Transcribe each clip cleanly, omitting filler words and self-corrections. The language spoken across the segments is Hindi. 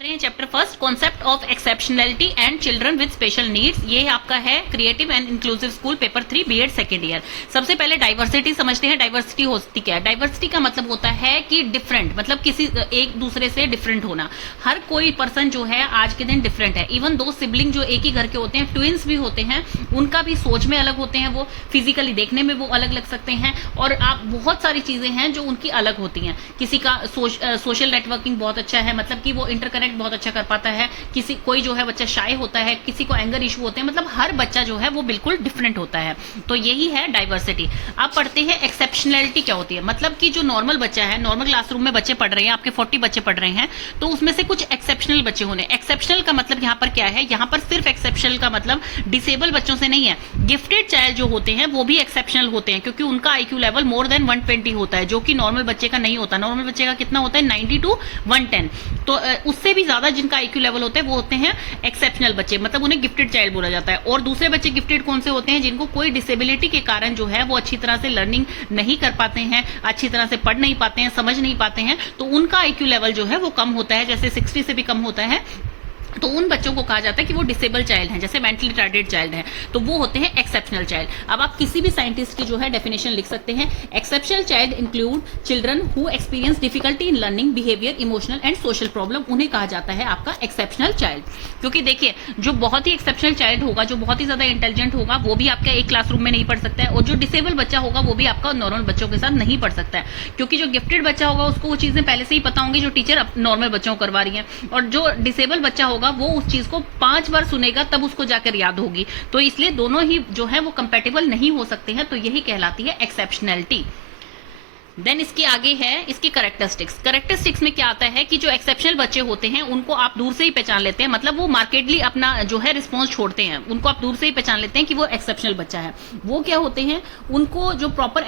Chapter first concept of exceptionality and children with special needs. ये आपका है creative and inclusive school paper 3 BEd second year. सबसे पहले डाइवर्सिटी समझते हैं। डाइवर्सिटी होती क्या है? डाइवर्सिटी का मतलब होता है कि डिफरेंट, मतलब किसी एक दूसरे से डिफरेंट होना। हर कोई पर्सन जो है आज के दिन डिफरेंट है। इवन दो सिबलिंग जो एक ही घर के होते हैं, ट्विंस भी होते हैं, उनका भी सोच में अलग होते हैं, वो फिजिकली देखने में वो अलग लग सकते हैं, और आप बहुत सारी चीजें हैं जो उनकी अलग होती हैं। किसी का सोशल नेटवर्किंग बहुत अच्छा है, मतलब कि वो इंटरकनेक्ट बहुत अच्छा कर पाता है। कोई जो है बच्चा शाय होता है, किसी को एंगर इशू होते हैं, मतलब हर बच्चा जो है वो बिल्कुल डिफरेंट होता है। तो यही है डाइवर्सिटी। आप पढ़ते हैं एक्सेप्शनलिटी क्या होती है। मतलब कि जो नॉर्मल बच्चा है, नॉर्मल क्लासरूम में बच्चे पढ़ रहे हैं, आपके 40 बच्चे पढ़ रहे हैं, तो उसमें से कुछ एक्सेप्शनल बच्चे होने। एक्सेप्शनल का मतलब यहाँ पर क्या है? यहाँ पर सिर्फ एक्सेप्शनल का मतलब डिसेबल बच्चों से नहीं है। गिफ्टेड चाइल्ड जो होते हैं वो भी एक्सेप्शनल होते हैं, क्योंकि उनका आईक्यू लेवल मोर देन 120 होता है, जो कि नॉर्मल बच्चे का नहीं होता। नॉर्मल बच्चे का कितना होता है? 90 to 110। तो उससे भी ज्यादा जिनका आईक्यू लेवल होता है वो होते हैं एक्सेप्शनल बच्चे, मतलब उन्हें गिफ्टेड चाइल्ड बोला जाता है। और दूसरे बच्चे गिफ्टेड कौन से होते हैं? जिनको कोई डिसेबिलिटी के कारण जो है वो अच्छी तरह से लर्निंग नहीं कर पाते हैं, अच्छी तरह से पढ़ नहीं पाते हैं, समझ नहीं पाते हैं, तो उनका आईक्यू लेवल जो है वो कम होता है, जैसे 60 से भी कम होता है। तो उन बच्चों को कहा जाता है कि वो डिसेबल चाइल्ड हैं, जैसे मेंटली रिटार्डेड चाइल्ड हैं, तो वो होते हैं एक्सेप्शनल चाइल्ड। अब आप किसी भी साइंटिस्ट की जो है डेफिनेशन लिख सकते हैं। Exceptional child include children who experience difficulty in learning, behaviour, emotional and social problem, उन्हें कहा जाता है आपका एक्सेप्शनल चाइल्ड। क्योंकि देखिए, जो बहुत ही एक्सेप्शनल चाइल्ड होगा, जो बहुत ही ज्यादा इंटेलिजेंट होगा, वो भी आपका एक क्लासरूम में नहीं पढ़ सकता है, और जो डिसेबल बच्चा होगा वो भी आपका नॉर्मल बच्चों के साथ नहीं पढ़ सकता है। क्योंकि जो गिफ्टेड बच्चा होगा उसको वो चीजें पहले से ही पता होंगी जो टीचर नॉर्मल बच्चों को करवा रही है, और जो डिसेबल बच्चा होगा वो उस चीज को 5 बार सुनेगा तब उसको जाकर याद होगी। तो इसलिए दोनों ही जो है वो कंपैटिबल नहीं हो सकते हैं, तो यही कहलाती है एक्सेप्शनलिटी। देन इसके आगे है इसकी करेक्टरिस्टिक्स। करेक्टरिस्टिक्स में क्या आता है कि जो एक्सेप्शनल बच्चे होते हैं उनको आप दूर से ही पहचान लेते हैं, मतलब वो मार्केटली अपना जो है रिस्पॉन्स छोड़ते हैं, उनको आप दूर से ही पहचान लेते हैं कि वो एक्सेप्शनल बच्चा है। वो क्या होते हैं? उनको जो प्रॉपर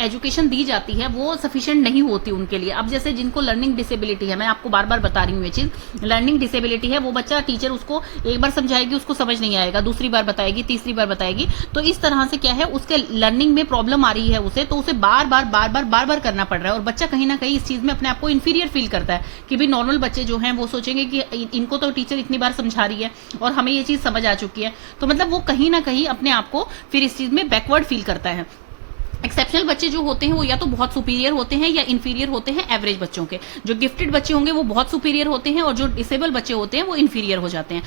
एजुकेशन दी जाती है वो सफिशिएंट नहीं होती उनके लिए। अब जैसे जिनको लर्निंग डिसेबिलिटी है, मैं आपको बार बार बता रही हूँ ये चीज, लर्निंग डिसेबिलिटी है, वो बच्चा टीचर उसको एक बार समझाएगी उसको समझ नहीं आएगा, दूसरी बार बताएगी, तीसरी बार बताएगी, तो इस तरह से क्या है उसके लर्निंग में प्रॉब्लम आ रही है उसे, तो उसे बार बार करना पड़ रहा है, और बच्चा कहीं ना कहीं इस चीज में अपने आप को इंफीरियर फील करता है कि भी नॉर्मल बच्चे जो हैं वो सोचेंगे कि इनको तो टीचर इतनी बार समझा रही है और हमें ये चीज समझ आ चुकी है, तो मतलब वो कहीं ना कहीं अपने आप को फिर इस चीज में बैकवर्ड फील करता है। एक्सेप्शनल बच्चे जो होते हैं वो या तो बहुत सुपीरियर होते हैं या इंफीरियर होते हैं एवरेज बच्चों के। जो गिफ्टेड बच्चे होंगे वो बहुत सुपीरियर होते हैं, और जो डिसेबल बच्चे होते हैं वो इंफीरियर हो जाते हैं।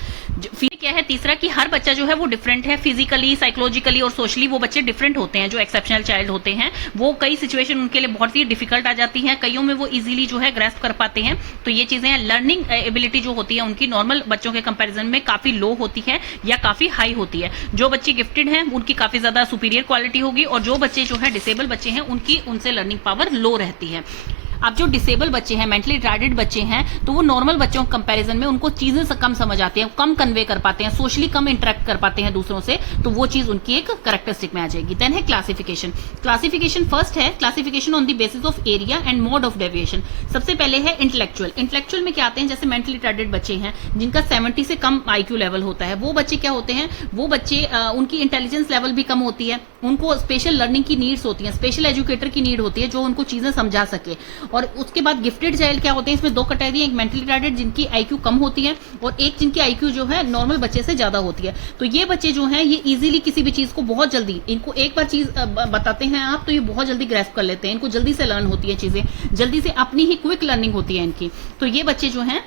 फिर क्या है तीसरा, कि हर बच्चा जो है वो डिफरेंट है, फिजिकली, साइकोलॉजिकली और सोशली वो बच्चे डिफरेंट होते हैं। जो एक्सेप्शनल चाइल्ड होते हैं वो कई सिचुएशन उनके लिए बहुत ही डिफिकल्ट आ जाती है, कईयों में वो इजीली जो है ग्रेस्प कर पाते हैं। तो ये चीजें हैं। लर्निंग एबिलिटी जो होती है उनकी नॉर्मल बच्चों के कंपेरिजन में काफी लो होती है या काफी हाई होती है। जो बच्चे गिफ्टेड हैं उनकी काफी ज्यादा सुपीरियर क्वालिटी होगी, और जो बच्चे जो है डिसेबल बच्चे हैं उनकी उनसे लर्निंग पावर लो रहती है। अब जो डिसेबल बच्चे हैं, मेंटली रिटार्डेड बच्चे हैं, तो वो नॉर्मल बच्चों के कंपैरिजन में उनको चीजें से कम समझ आती हैं, कम कन्वे कर पाते हैं, सोशली कम इंटरेक्ट कर पाते हैं दूसरों से, तो वो चीज उनकी एक कैरेक्टरिस्टिक में आ जाएगी। देन है क्लासिफिकेशन। क्लासिफिकेशन फर्स्ट है classification on the basis of area and mode of deviation. सबसे पहले है इंटेलेक्चुअल। इंटेलेक्चुअल में क्या आते हैं? जैसे मेंटली रिटार्डेड बच्चे हैं जिनका 70 से कम आईक्यू लेवल होता है, वो बच्चे क्या होते हैं? वो बच्चे उनकी इंटेलिजेंस लेवल भी कम होती है, उनको स्पेशल लर्निंग की नीड्स होती है, स्पेशल एजुकेटर की नीड होती है जो उनको चीजें समझा सके। और उसके बाद गिफ्टेड चाइल्ड क्या होते हैं? इसमें दो कैटेगरी, एक मेंटली रिटार्डेड जिनकी आईक्यू कम होती है, और एक जिनकी आईक्यू जो है नॉर्मल बच्चे से ज्यादा होती है। तो ये बच्चे जो हैं ये इजीली किसी भी चीज को बहुत जल्दी, इनको एक बार चीज बताते हैं आप तो ये बहुत जल्दी ग्रैस्प कर लेते हैं, इनको जल्दी से लर्न होती है चीजें, जल्दी से अपनी ही क्विक लर्निंग होती है इनकी। तो ये बच्चे जो हैं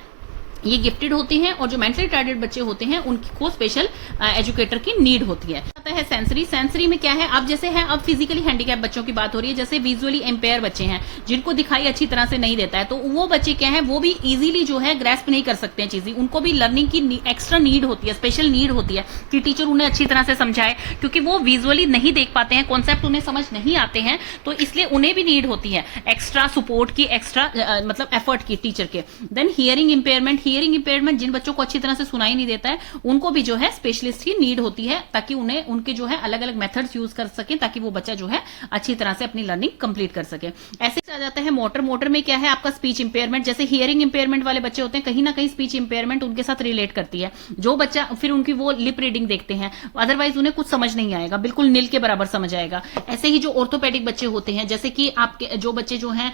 ये गिफ्टेड होते हैं, और जो मेंटली रिटार्डेड बच्चे होते हैं उनको स्पेशल एजुकेटर की नीड होती है। आता है सेंसरी। सेंसरी में क्या है? अब जैसे है, अब फिजिकली हैंडीकैप बच्चों की बात हो रही है, जैसे विजुअली इम्पेयर बच्चे हैं जिनको दिखाई अच्छी तरह से नहीं देता है, तो वो बच्चे क्या है वो भी इजीली जो है ग्रैस्प नहीं कर सकते हैं चीजें, उनको भी लर्निंग की एक्स्ट्रा नीड होती है, स्पेशल नीड होती है कि टीचर उन्हें अच्छी तरह से समझाए, क्योंकि वो विजुअली नहीं देख पाते हैं, कॉन्सेप्ट उन्हें समझ नहीं आते हैं, तो इसलिए उन्हें भी नीड होती है एक्स्ट्रा सपोर्ट की, एक्स्ट्रा मतलब एफर्ट की टीचर के। Then hearing impairment. Hearing impairment जिन बच्चों को अच्छी तरह से सुनाई नहीं देता है उनको भी जो है स्पेशलिस्ट की नीड होती है, ताकि उन्हें उनके जो है अलग अलग मेथड्स यूज कर सके, ताकि वो बच्चा जो है अच्छी तरह से अपनी लर्निंग कंप्लीट कर सके। ऐसे आ जाता है मोटर। मोटर में क्या है आपका स्पीच इंपेयरमेंट, जैसे हियरिंग इंपेयरमेंट वाले बच्चे होते हैं, कहीं ना कहीं स्पीच इंपेयरमेंट उनके साथ रिलेट करती है। जो बच्चा फिर उनकी वो लिप रीडिंग देखते हैं, अदरवाइज उन्हें कुछ समझ नहीं आएगा, बिल्कुल नील के बराबर समझ आएगा। ऐसे ही जो ऑर्थोपेडिक बच्चे होते हैं, जैसे कि आपके जो बच्चे जो हैं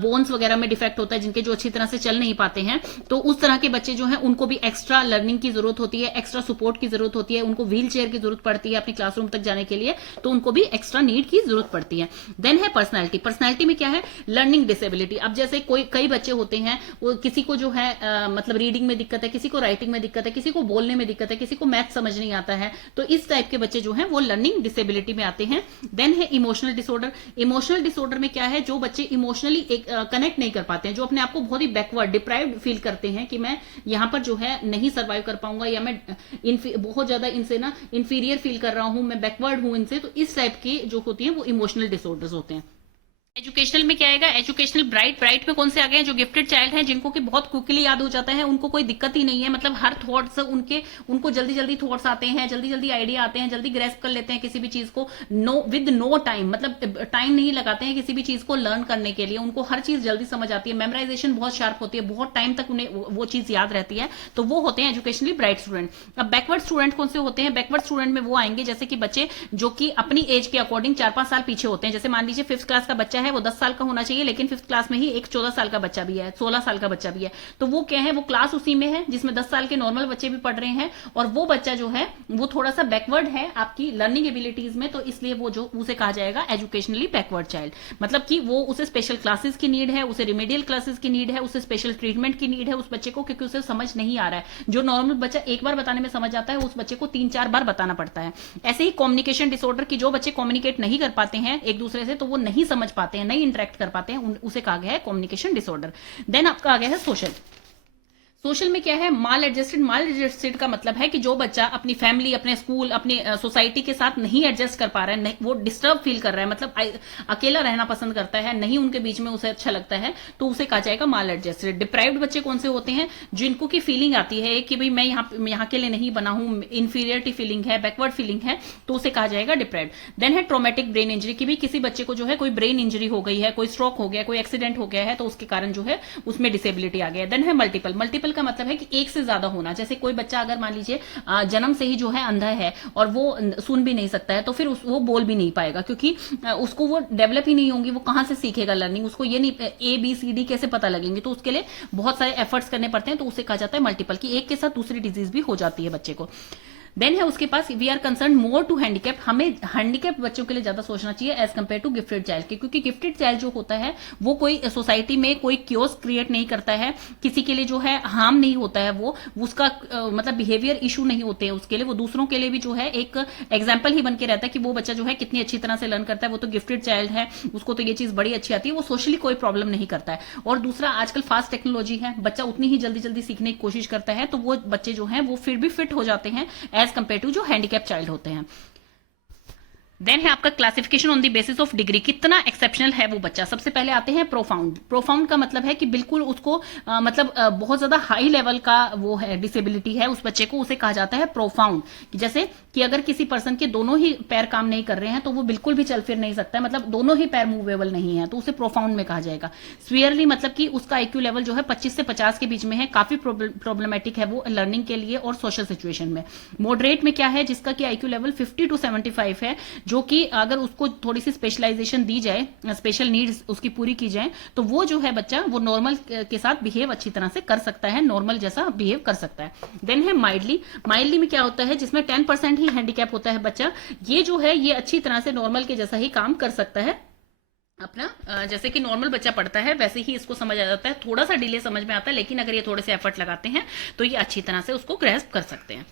बोन्स वगैरह में डिफेक्ट होता है, जिनके जो अच्छी तरह से चल नहीं पाते हैं, तो उस तरह के बच्चे जो हैं उनको भी एक्स्ट्रा लर्निंग की जरूरत होती है, एक्स्ट्रा सपोर्ट की जरूरत होती है, उनको व्हील चेयर की जरूरत पड़ती है अपनी क्लासरूम तक जाने के लिए, तो उनको भी एक्स्ट्रा नीड की जरूरत पड़ती है। देन है पर्सनैलिटी। पर्सनैलिटी में क्या है, लर्निंग डिसेबिलिटी। अब जैसे कई बच्चे होते हैं, वो किसी को जो है मतलब रीडिंग में दिक्कत है, किसी को राइटिंग में दिक्कत है, किसी को बोलने में दिक्कत है, किसी को मैथ समझ नहीं आता है, तो इस टाइप के बच्चे जो हैं वो लर्निंग डिसेबिलिटी में आते हैं। देन है इमोशनल डिसऑर्डर। इमोशनल डिसऑर्डर में क्या है, जो बच्चे इमोशनली कनेक्ट नहीं कर पाते हैं, जो अपने आप को बहुत ही बैकवर्ड डिप्राइव्ड फील करते हैं कि मैं यहाँ पर जो है नहीं सर्वाइव कर पाऊंगा, या मैं बहुत ज्यादा इनसे ना इंफीरियर फील कर रहा हूं, मैं बैकवर्ड हूं इनसे, तो इस टाइप की जो होती है वो इमोशनल डिसऑर्डर्स होते हैं। एजुकेशनल में क्या आएगा, एजुकेशनल ब्राइट। ब्राइट में कौन से आ गए हैं, जो गिफ्टेड चाइल्ड हैं, जिनको कि बहुत क्विकली याद हो जाता है, उनको कोई दिक्कत ही नहीं है, मतलब हर थॉट्स उनको जल्दी जल्दी थॉट्स आते हैं, जल्दी जल्दी आइडिया आते हैं, जल्दी ग्रेस्प कर लेते हैं किसी भी चीज को, विद नो टाइम, मतलब टाइम नहीं लगाते हैं किसी भी चीज को लर्न करने के लिए, उनको हर चीज जल्दी समझ आती है, मेमोराइजेशन बहुत शार्प होती है, बहुत टाइम तक उन्हें वो चीज याद रहती है, तो वो होते हैं एजुकेशनली ब्राइट स्टूडेंट। अब बैकवर्ड स्टूडेंट कौन से होते हैं, बैकवर्ड स्टूडेंट में वो आएंगे जैसे कि बच्चे जो कि अपनी एज के अकॉर्डिंग 4-5 साल पीछे होते हैं। जैसे मान लीजिए 5th क्लास का बच्चा है, वो 10 साल का होना चाहिए, लेकिन 5th क्लास में ही एक 14 साल का बच्चा भी है, 16 साल का बच्चा भी है, तो वो क्या है, वो क्लास उसी में है जिसमें 10 साल के नॉर्मल बच्चे भी पढ़ रहे हैं, और वो बच्चा जो है वो थोड़ा सा बैकवर्ड है आपकी लर्निंग एबिलिटीज में, तो इसलिए वो जो उसे कहा जाएगा एजुकेशनली बैकवर्ड चाइल्ड। मतलब कि वो उसे स्पेशल क्लासेस की नीड है, उसे रिमेडियल क्लासेस की नीड है, उसे स्पेशल ट्रीटमेंट की नीड है उस बच्चे को, क्योंकि उसे समझ नहीं आ रहा है। जो नॉर्मल बच्चा एक बार बताने में समझ आता है, उस बच्चे को 3-4 बार बताना पड़ता है। ऐसे ही कम्युनिकेशन डिसऑर्डर की जो बच्चे कम्युनिकेट नहीं कर पाते हैं एक दूसरे से, तो वो नहीं समझ पाते हैं, नहीं इंटरेक्ट कर पाते हैं, उसे कहा गया है कम्युनिकेशन डिसऑर्डर। देन आपका आ गया है सोशल। सोशल में क्या है, माल एडजस्टेड। माल एडजस्टेड का मतलब है कि जो बच्चा अपनी फैमिली, अपने स्कूल, अपने सोसाइटी के साथ नहीं एडजस्ट कर पा रहा है, वो डिस्टर्ब फील कर रहा है, मतलब अकेला रहना पसंद करता है, नहीं उनके बीच में उसे अच्छा लगता है, तो उसे कहा जाएगा माल एडजस्टेड। डिप्राइव्ड बच्चे कौन से होते हैं, जिनको की फीलिंग आती है कि भाई मैं यहाँ के लिए नहीं बना हूं, इंफीरियरिटी फीलिंग है, बैकवर्ड फीलिंग है, तो उसे कहा जाएगा डिप्राइव्ड। देन है ट्रोमेटिक ब्रेन इंजरी, की भी किसी बच्चे को जो है कोई ब्रेन इंजरी हो गई है, कोई स्ट्रोक हो गया, कोई एक्सीडेंट हो गया है, तो उसके कारण जो है उसमें डिसेबिलिटी आ गया। देन है मल्टीपल। मल्टीपल का मतलब है कि एक से ज्यादा होना। जैसे कोई बच्चा अगर मान लीजिए जन्म से ही जो है अंधा है और वो सुन भी नहीं सकता है, तो फिर वो बोल भी नहीं पाएगा, क्योंकि उसको वो डेवलप ही नहीं होंगी, वो कहां से सीखेगा लर्निंग, उसको ये नहीं ABCD कैसे पता लगेंगे, तो उसके लिए बहुत सारे एफर्ट्स करने पड़ते हैं, तो उसे कहा जाता है मल्टीपल, की एक के साथ दूसरी डिजीज भी हो जाती है बच्चे को। देन है उसके पास we are concern more to handicap. हमें हैंडीकैप बच्चों के लिए ज्यादा सोचना चाहिए as compare to gifted child के, क्योंकि गिफ्टेड चाइल्ड जो होता है वो कोई सोसाइटी में कोई क्योस क्रिएट नहीं करता है, किसी के लिए जो है हार्म नहीं होता है, वो उसका मतलब बिहेवियर इशू नहीं होते हैं उसके लिए, वो दूसरों के लिए भी जो है एक एग्जाम्पल ही बन के रहता है कि वो बच्चा जो है कितनी अच्छी तरह से लर्न करता है, वो तो गिफ्टेड चाइल्ड है, उसको तो ये चीज बड़ी अच्छी आती है, वो सोशली कोई प्रॉब्लम नहीं करता है। और दूसरा, आजकल फास्ट टेक्नोलॉजी है, बच्चा उतनी ही जल्दी जल्दी सीखने की कोशिश करता है, तो वो बच्चे जो है वो फिर भी फिट हो जाते हैं एज कंपेयर टू जो हैंडीकैप चाइल्ड होते हैं। देन है आपका classification on the basis of degree, कितना एक्सेप्शनल है वो बच्चा। सबसे पहले आते हैं प्रोफाउंड। प्रोफाउंड का मतलब है कि बिल्कुल उसको मतलब बहुत ज्यादा हाई लेवल का वो है, डिसेबिलिटी है उस बच्चे को, उसे कहा जाता है प्रोफाउंड। जैसे कि अगर किसी पर्सन के दोनों ही पैर काम नहीं कर रहे हैं, तो वो बिल्कुल भी चल फिर नहीं सकता है, मतलब दोनों ही पैर मूवेबल नहीं है, तो उसे प्रोफाउंड में कहा जाएगा। स्वीयरली मतलब कि उसका IQ लेवल जो है 25 से 50 के बीच में है, काफी प्रॉब्लमेटिक है वो लर्निंग के लिए और सोशल सिचुएशन में। मॉडरेट में क्या है, जिसका कि IQ लेवल 50 to 75 है, जो कि अगर उसको थोड़ी सी स्पेशलाइजेशन दी जाए, स्पेशल नीड्स उसकी पूरी की जाए, तो वो जो है बच्चा वो नॉर्मल के साथ बिहेव अच्छी तरह से कर सकता है, नॉर्मल जैसा बिहेव कर सकता है। देन है माइल्डली। माइल्डली में क्या होता है, जिसमें 10% ही हैंडीकैप होता है बच्चा, ये जो है ये अच्छी तरह से नॉर्मल के जैसा ही काम कर सकता है अपना, जैसे कि नॉर्मल बच्चा पढ़ता है वैसे ही इसको समझ आ जाता है, थोड़ा सा डिले समझ में आता है, लेकिन अगर ये थोड़े से एफर्ट लगाते हैं तो ये अच्छी तरह से उसको ग्रैस्प कर सकते हैं।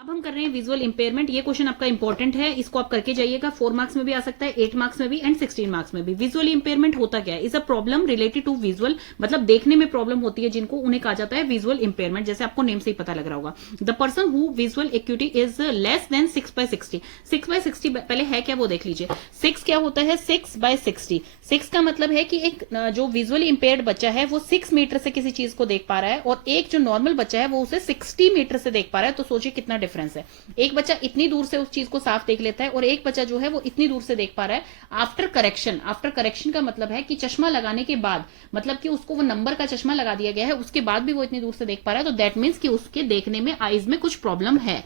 अब हम कर रहे हैं विजुअल इंपेयरमेंट। ये क्वेश्चन आपका इंपॉर्टेंट है, इसको आप करके जाइएगा, 4 मार्क्स में भी आ सकता है, 8 मार्क्स में भी एंड 16 मार्क्स में भी। विजुअल इंपेयरमेंट होता क्या है, is a problem related to visual, मतलब देखने में प्रॉब्लम होती है जिनको, उन्हें कहा जाता है विजुअल इंपेयरमेंट, जैसे आपको नेम से ही पता लग रहा होगा। The person who visual acuity is less than 6/60। 6/60 पहले है क्या वो देख लीजिए। 6 क्या होता है, 6/60। 6 का मतलब है कि एक जो विजुअली इंपेयर्ड बच्चा है वो 6 मीटर से किसी चीज को देख पा रहा है, और एक जो नॉर्मल बच्चा है वो उसे 60 मीटर से देख पा रहा है, तो सोचिए कितना डिफरेंस डिफरेंस है। एक बच्चा इतनी दूर से उस चीज को साफ देख लेता है और एक बच्चा जो है वो इतनी दूर से देख पा रहा है आफ्टर करेक्शन। आफ्टर करेक्शन का मतलब है कि चश्मा लगाने के बाद, मतलब कि उसको वो नंबर का चश्मा लगा दिया गया है, उसके बाद भी वो इतनी दूर से देख पा रहा है, तो दैट मीन्स कि उसके देखने में आईज में कुछ प्रॉब्लम है।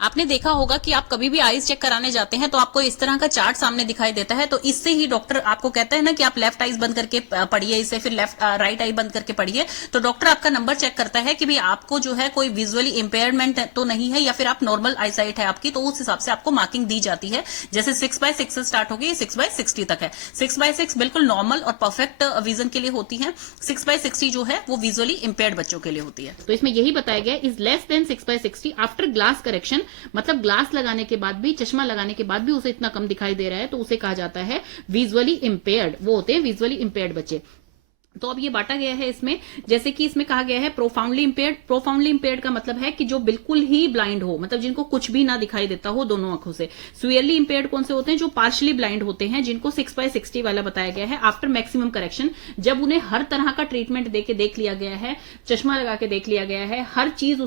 आपने देखा होगा कि आप कभी भी आईज चेक कराने जाते हैं तो आपको इस तरह का चार्ट सामने दिखाई देता है, तो इससे ही डॉक्टर आपको कहता है ना कि आप लेफ्ट आईज बंद करके पढ़िए इसे, फिर राइट आई बंद करके पढ़िए। तो डॉक्टर आपका नंबर चेक करता है कि भाई आपको जो है कोई विजुअली इंपेयरमेंट तो नहीं है, या फिर आप नॉर्मल आई साइट है आपकी, तो उस हिसाब से आपको मार्किंग दी जाती है। जैसे 6/6 से स्टार्ट होगी, 6/60 तक है। 6/6 बिल्कुल नॉर्मल और परफेक्ट विजन के लिए होती है। 6/60 जो है वो विजुअली इंपेयर्ड बच्चों के लिए होती है। तो इसमें यही बताया गया is less than 6/60 after glass correction, मतलब ग्लास लगाने के बाद भी, चश्मा लगाने के बाद भी उसे इतना कम दिखाई दे रहा है, तो उसे कहा जाता है विजुअली इंपेयर्ड। वो होते हैं विजुअली इंपेयर्ड बच्चे। तो अब ये बांटा गया है इसमें, जैसे कि इसमें कहा गया है प्रोफाउंडली इंपेयर्ड। प्रोफाउंडली इंपेयर्ड का मतलब है कि जो बिल्कुल ही ब्लाइंड हो, मतलब जिनको कुछ भी ना दिखाई देता हो दोनों आंखों से। सिवियरली इंपेयर्ड कौन से होते हैं? जो पार्शियली ब्लाइंड होते हैं, जिनको 6/60 वाला बताया गया है आफ्टर मैक्सिमम करेक्शन। जब उन्हें हर तरह का ट्रीटमेंट देके देख लिया गया है, चश्मा लगा के देख लिया गया है, हर चीज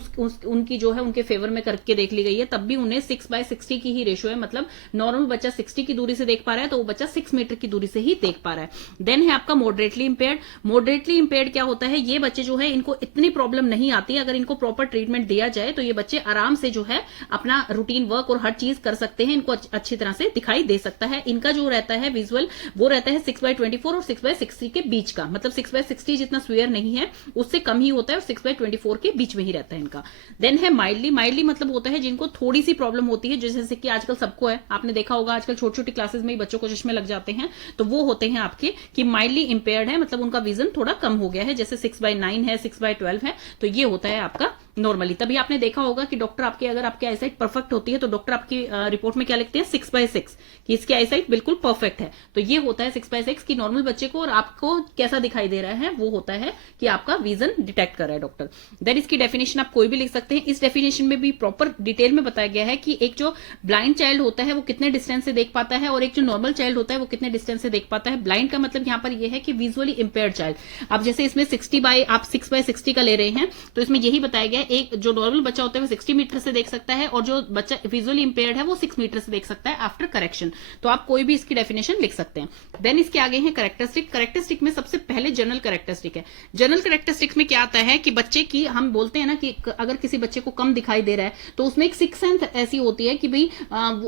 उनकी जो है उनके फेवर में करके देख ली गई है, तब भी उन्हें 6/60 की ही रेशो है। मतलब नॉर्मल बच्चा 60 की दूरी से देख पा रहा है, तो वो बच्चा 6 मीटर की दूरी से ही देख पा रहा है। देन है आपका मॉडरेटली इंपेयर्ड। मॉडरेटली इंपेयर्ड क्या होता है? ये बच्चे जो है इनको इतनी प्रॉब्लम नहीं आती, अगर इनको प्रॉपर ट्रीटमेंट दिया जाए तो ये बच्चे आराम से जो है अपना रूटीन वर्क और हर चीज कर सकते हैं, इनको अच्छी तरह से दिखाई दे सकता है। इनका जो रहता है विजुअल, वो रहता है 6/24 और 6/60 के बीच का, मतलब 6/60 जितना स्वेयर नहीं है उससे कम ही होता है और 6/24 के बीच में ही रहता है इनका। देन है माइल्डली। माइल्डली मतलब होता है जिनको थोड़ी सी प्रॉब्लम होती है, जैसे कि आजकल सबको है, आपने देखा होगा आजकल छोटी छोटी क्लासेस में ही बच्चों को चश्मे लग जाते हैं, तो वो होते हैं आपके कि माइल्डली इंपेयर्ड है, मतलब उनका विजन थोड़ा कम हो गया है। जैसे 6/9 है, 6/12 है, तो ये होता है आपका नॉर्मली। तभी आपने देखा होगा कि डॉक्टर आपके, अगर आपकी आईसाइट परफेक्ट होती है तो डॉक्टर आपकी रिपोर्ट में क्या लिखते हैं? 6/6, कि इसकी आईसाइट बिल्कुल परफेक्ट है। तो ये होता है 6/6 की नॉर्मल बच्चे को, और आपको कैसा दिखाई दे रहा है वो होता है कि आपका विजन डिटेक्ट कर रहा है डॉक्टर। देन इसकी डेफिनेशन आप कोई भी लिख सकते हैं। इस डेफिनेशन में भी प्रॉपर डिटेल में बताया गया है कि एक जो ब्लाइंड चाइल्ड होता है वो कितने डिस्टेंस से देख पाता है, और एक जो नॉर्मल चाइल्ड होता है वो कितने डिस्टेंस से देख पाता है। ब्लाइंड का मतलब यहाँ पर यह है कि विजुअली इंपेयर्ड चाइल्ड। अब जैसे इसमें 6/60 का ले रहे हैं, तो इसमें यही बताया गया, एक जो नॉर्मल बच्चा होता है वो 60 मीटर से देख सकता है, और जो बच्चा विजुअली इंपेयर्ड है वो 6 मीटर से देख सकता है आफ्टर करेक्शन। तो आप कोई भी इसकी डेफिनेशन लिख सकते हैं। देन इसके आगे है कैरेक्टरिस्टिक। कैरेक्टरिस्टिक में सबसे पहले जनरल कैरेक्टरिस्टिक है। जनरल कैरेक्टरिस्टिक्स में क्या आता है कि बच्चे की, हम बोलते हैं ना कि अगर किसी बच्चे को कम दिखाई दे रहा है तो उसमें एक सिक्स सेंस ऐसी होती है कि भाई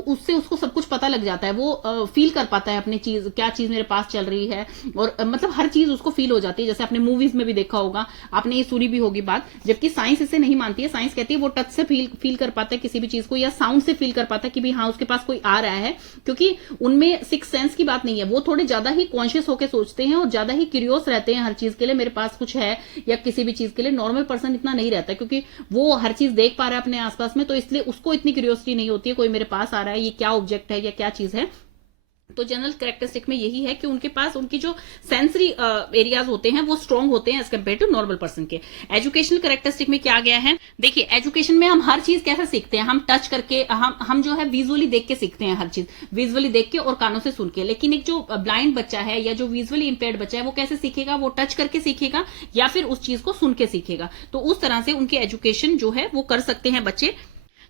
उससे उसको सब कुछ पता लग जाता है, वो फील कर पाता है अपनी चीज, क्या चीज मेरे पास चल रही है, और मतलब हर चीज उसको फील हो जाती है। जैसे आपने मूवीज में भी देखा होगा, आपने ये सुनी भी होगी बात, जबकि साइंस इसे नहीं मानती है। साइंस कहती है वो टच से फील कर पाता है किसी भी चीज को, या साउंड से फील कर पाता है कि भाई हाँ उसके पास कोई आ रहा है, क्योंकि उनमें सिक्स सेंस की बात नहीं है। वो थोड़े ज्यादा ही कॉन्शियस होकर सोचते हैं और ज्यादा ही क्यूरियस रहते हैं हर चीज के लिए, मेरे पास कुछ है या किसी भी चीज के लिए। नॉर्मल पर्सन इतना नहीं रहता, क्योंकि वो हर चीज देख पा रहा है अपने आसपास में, तो इसलिए उसको इतनी क्यूरियोसिटी नहीं होती है कोई मेरे पास आ रहा है, ये क्या ऑब्जेक्ट है या क्या चीज है। तो जनरल कैरेक्टरिस्टिक में यही है कि उनके पास उनकी जो सेंसरी एरियाज होते हैं वो स्ट्रांग होते हैं as compare to normal person के। एजुकेशनल कैरेक्टरिस्टिक में क्या गया है? देखिए, एजुकेशन में हम हर चीज कैसे सीखते हैं? हम टच करके, हम जो है विजुअली देख के सीखते हैं हर चीज, विजुअली देख के और कानों से सुन के। लेकिन एक जो ब्लाइंड बच्चा है या जो विजुअली इंपेयर्ड बच्चा है वो कैसे सीखेगा? वो टच करके सीखेगा या फिर उस चीज को सुन के सीखेगा। तो उस तरह से उनकी एजुकेशन जो है वो कर सकते हैं बच्चे।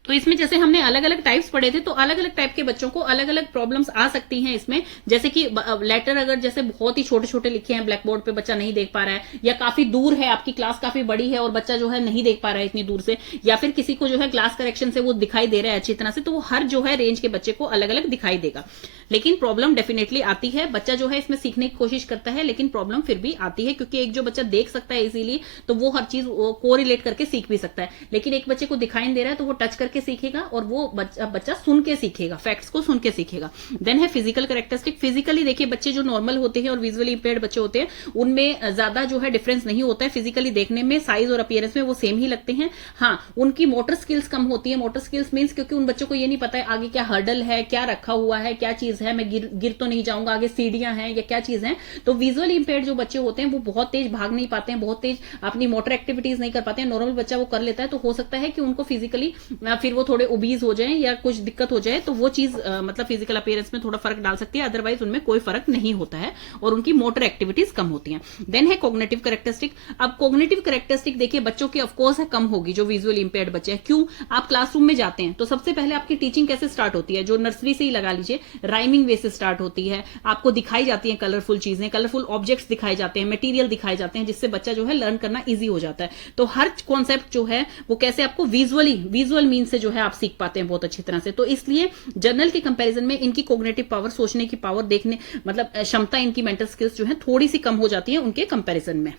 तो इसमें जैसे हमने अलग अलग टाइप्स पढ़े थे, तो अलग अलग टाइप के बच्चों को अलग अलग प्रॉब्लम्स आ सकती हैं इसमें। जैसे कि लेटर अगर जैसे बहुत ही छोटे छोटे लिखे हैं ब्लैक बोर्ड पे, बच्चा नहीं देख पा रहा है, या काफी दूर है, आपकी क्लास काफी बड़ी है और बच्चा जो है नहीं देख पा रहा है इतनी दूर से, या फिर किसी को जो है ग्लास करेक्शन से वो दिखाई दे रहा है अच्छी तरह से, तो वो हर जो है रेंज के बच्चे को अलग अलग दिखाई देगा। लेकिन प्रॉब्लम डेफिनेटली आती है, बच्चा जो है इसमें सीखने की कोशिश करता है, लेकिन प्रॉब्लम फिर भी आती है, क्योंकि एक जो बच्चा देख सकता है इजीली, तो वो हर चीज कोरिलेट करके सीख भी सकता है। लेकिन एक बच्चे को दिखाई नहीं दे रहा है तो वो टच करके सीखेगा और वो बच्चा सुन के सीखेगा, फैक्ट्स को सुन के सीखेगा। देन है फिजिकल कैरेक्टरिस्टिक। फिजिकली देखिए, बच्चे जो नॉर्मल होते हैं और विजुअली इंपेयर्ड बच्चे होते हैं उनमें ज्यादा जो है डिफरेंस नहीं होता है। फिजिकली देखने में, साइज और अपीयरेंस में वो सेम ही लगते हैं। हाँ, उनकी मोटर स्किल्स कम होती है। मोटर स्किल्स मींस क्योंकि उन बच्चों को ये नहीं पता है आगे क्या हर्डल है, क्या रखा हुआ है, क्या चीज चीज है, मैं गिर तो नहीं जाऊंगा, आगे सीढ़ियां हैं या क्या चीज है। तो विजुअल इंपेयर्ड जो बच्चे होते हैं वो बहुत तेज भाग नहीं पाते हैं, बहुत तेज अपनी मोटर एक्टिविटीज नहीं कर पाते हैं। नॉर्मल बच्चा वो कर लेता है, तो हो सकता है कि उनको फिजिकली फिर वो थोड़े ओबीज हो जाए या कुछ दिक्कत हो जाए, तो वो चीज मतलब फिजिकल अपीयरेंस में थोड़ा फर्क डाल सकती है, अदरवाइज उनमें कोई फर्क नहीं होता है और उनकी मोटर एक्टिविटीज कम होती हैं। देन है कॉग्निटिव कैरेक्टरिस्टिक। अब कॉग्निटिव कैरेक्टरिस्टिक देखिए बच्चों की ऑफकोर्स है कम होगी जो विजुअल इंपेयर्ड बच्चे हैं। क्यों? आप क्लासरूम में जाते हैं तो सबसे पहले आपकी टीचिंग कैसे स्टार्ट होती है, जो नर्सरी से ही लगा लीजिए, राइमिंग वे से स्टार्ट होती है। आपको दिखाई जाती है कलरफुल चीजें, कलरफुल ऑब्जेक्ट्स दिखाए जाते हैं, मटेरियल दिखाए जाते हैं, जिससे बच्चा जो है लर्न करना इजी हो जाता है। तो हर कॉन्सेप्ट जो है वो कैसे आपको विजुअल मीन से जो है आप सीख पाते हैं बहुत अच्छी तरह से। तो इसलिए जर्नल के कंपैरिजन में इनकी कॉग्निटिव पावर, सोचने की पावर, देखने मतलब क्षमता, इनकी मेंटल स्किल्स जो है थोड़ी सी कम हो जाती है उनके कंपैरिजन में।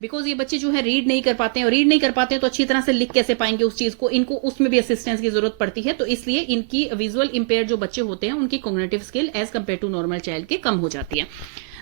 बिकॉज ये बच्चे जो है रीड नहीं कर पाते हैं, और रीड नहीं कर पाते हैं तो अच्छी तरह से लिख कैसे पाएंगे उस चीज को, इनको उसमें भी असिस्टेंस की जरूरत पड़ती है। तो इसलिए इनकी विजुअल इंपेयर जो बच्चे होते हैं उनकी cognitive skill as compare to normal child के कम हो जाती है।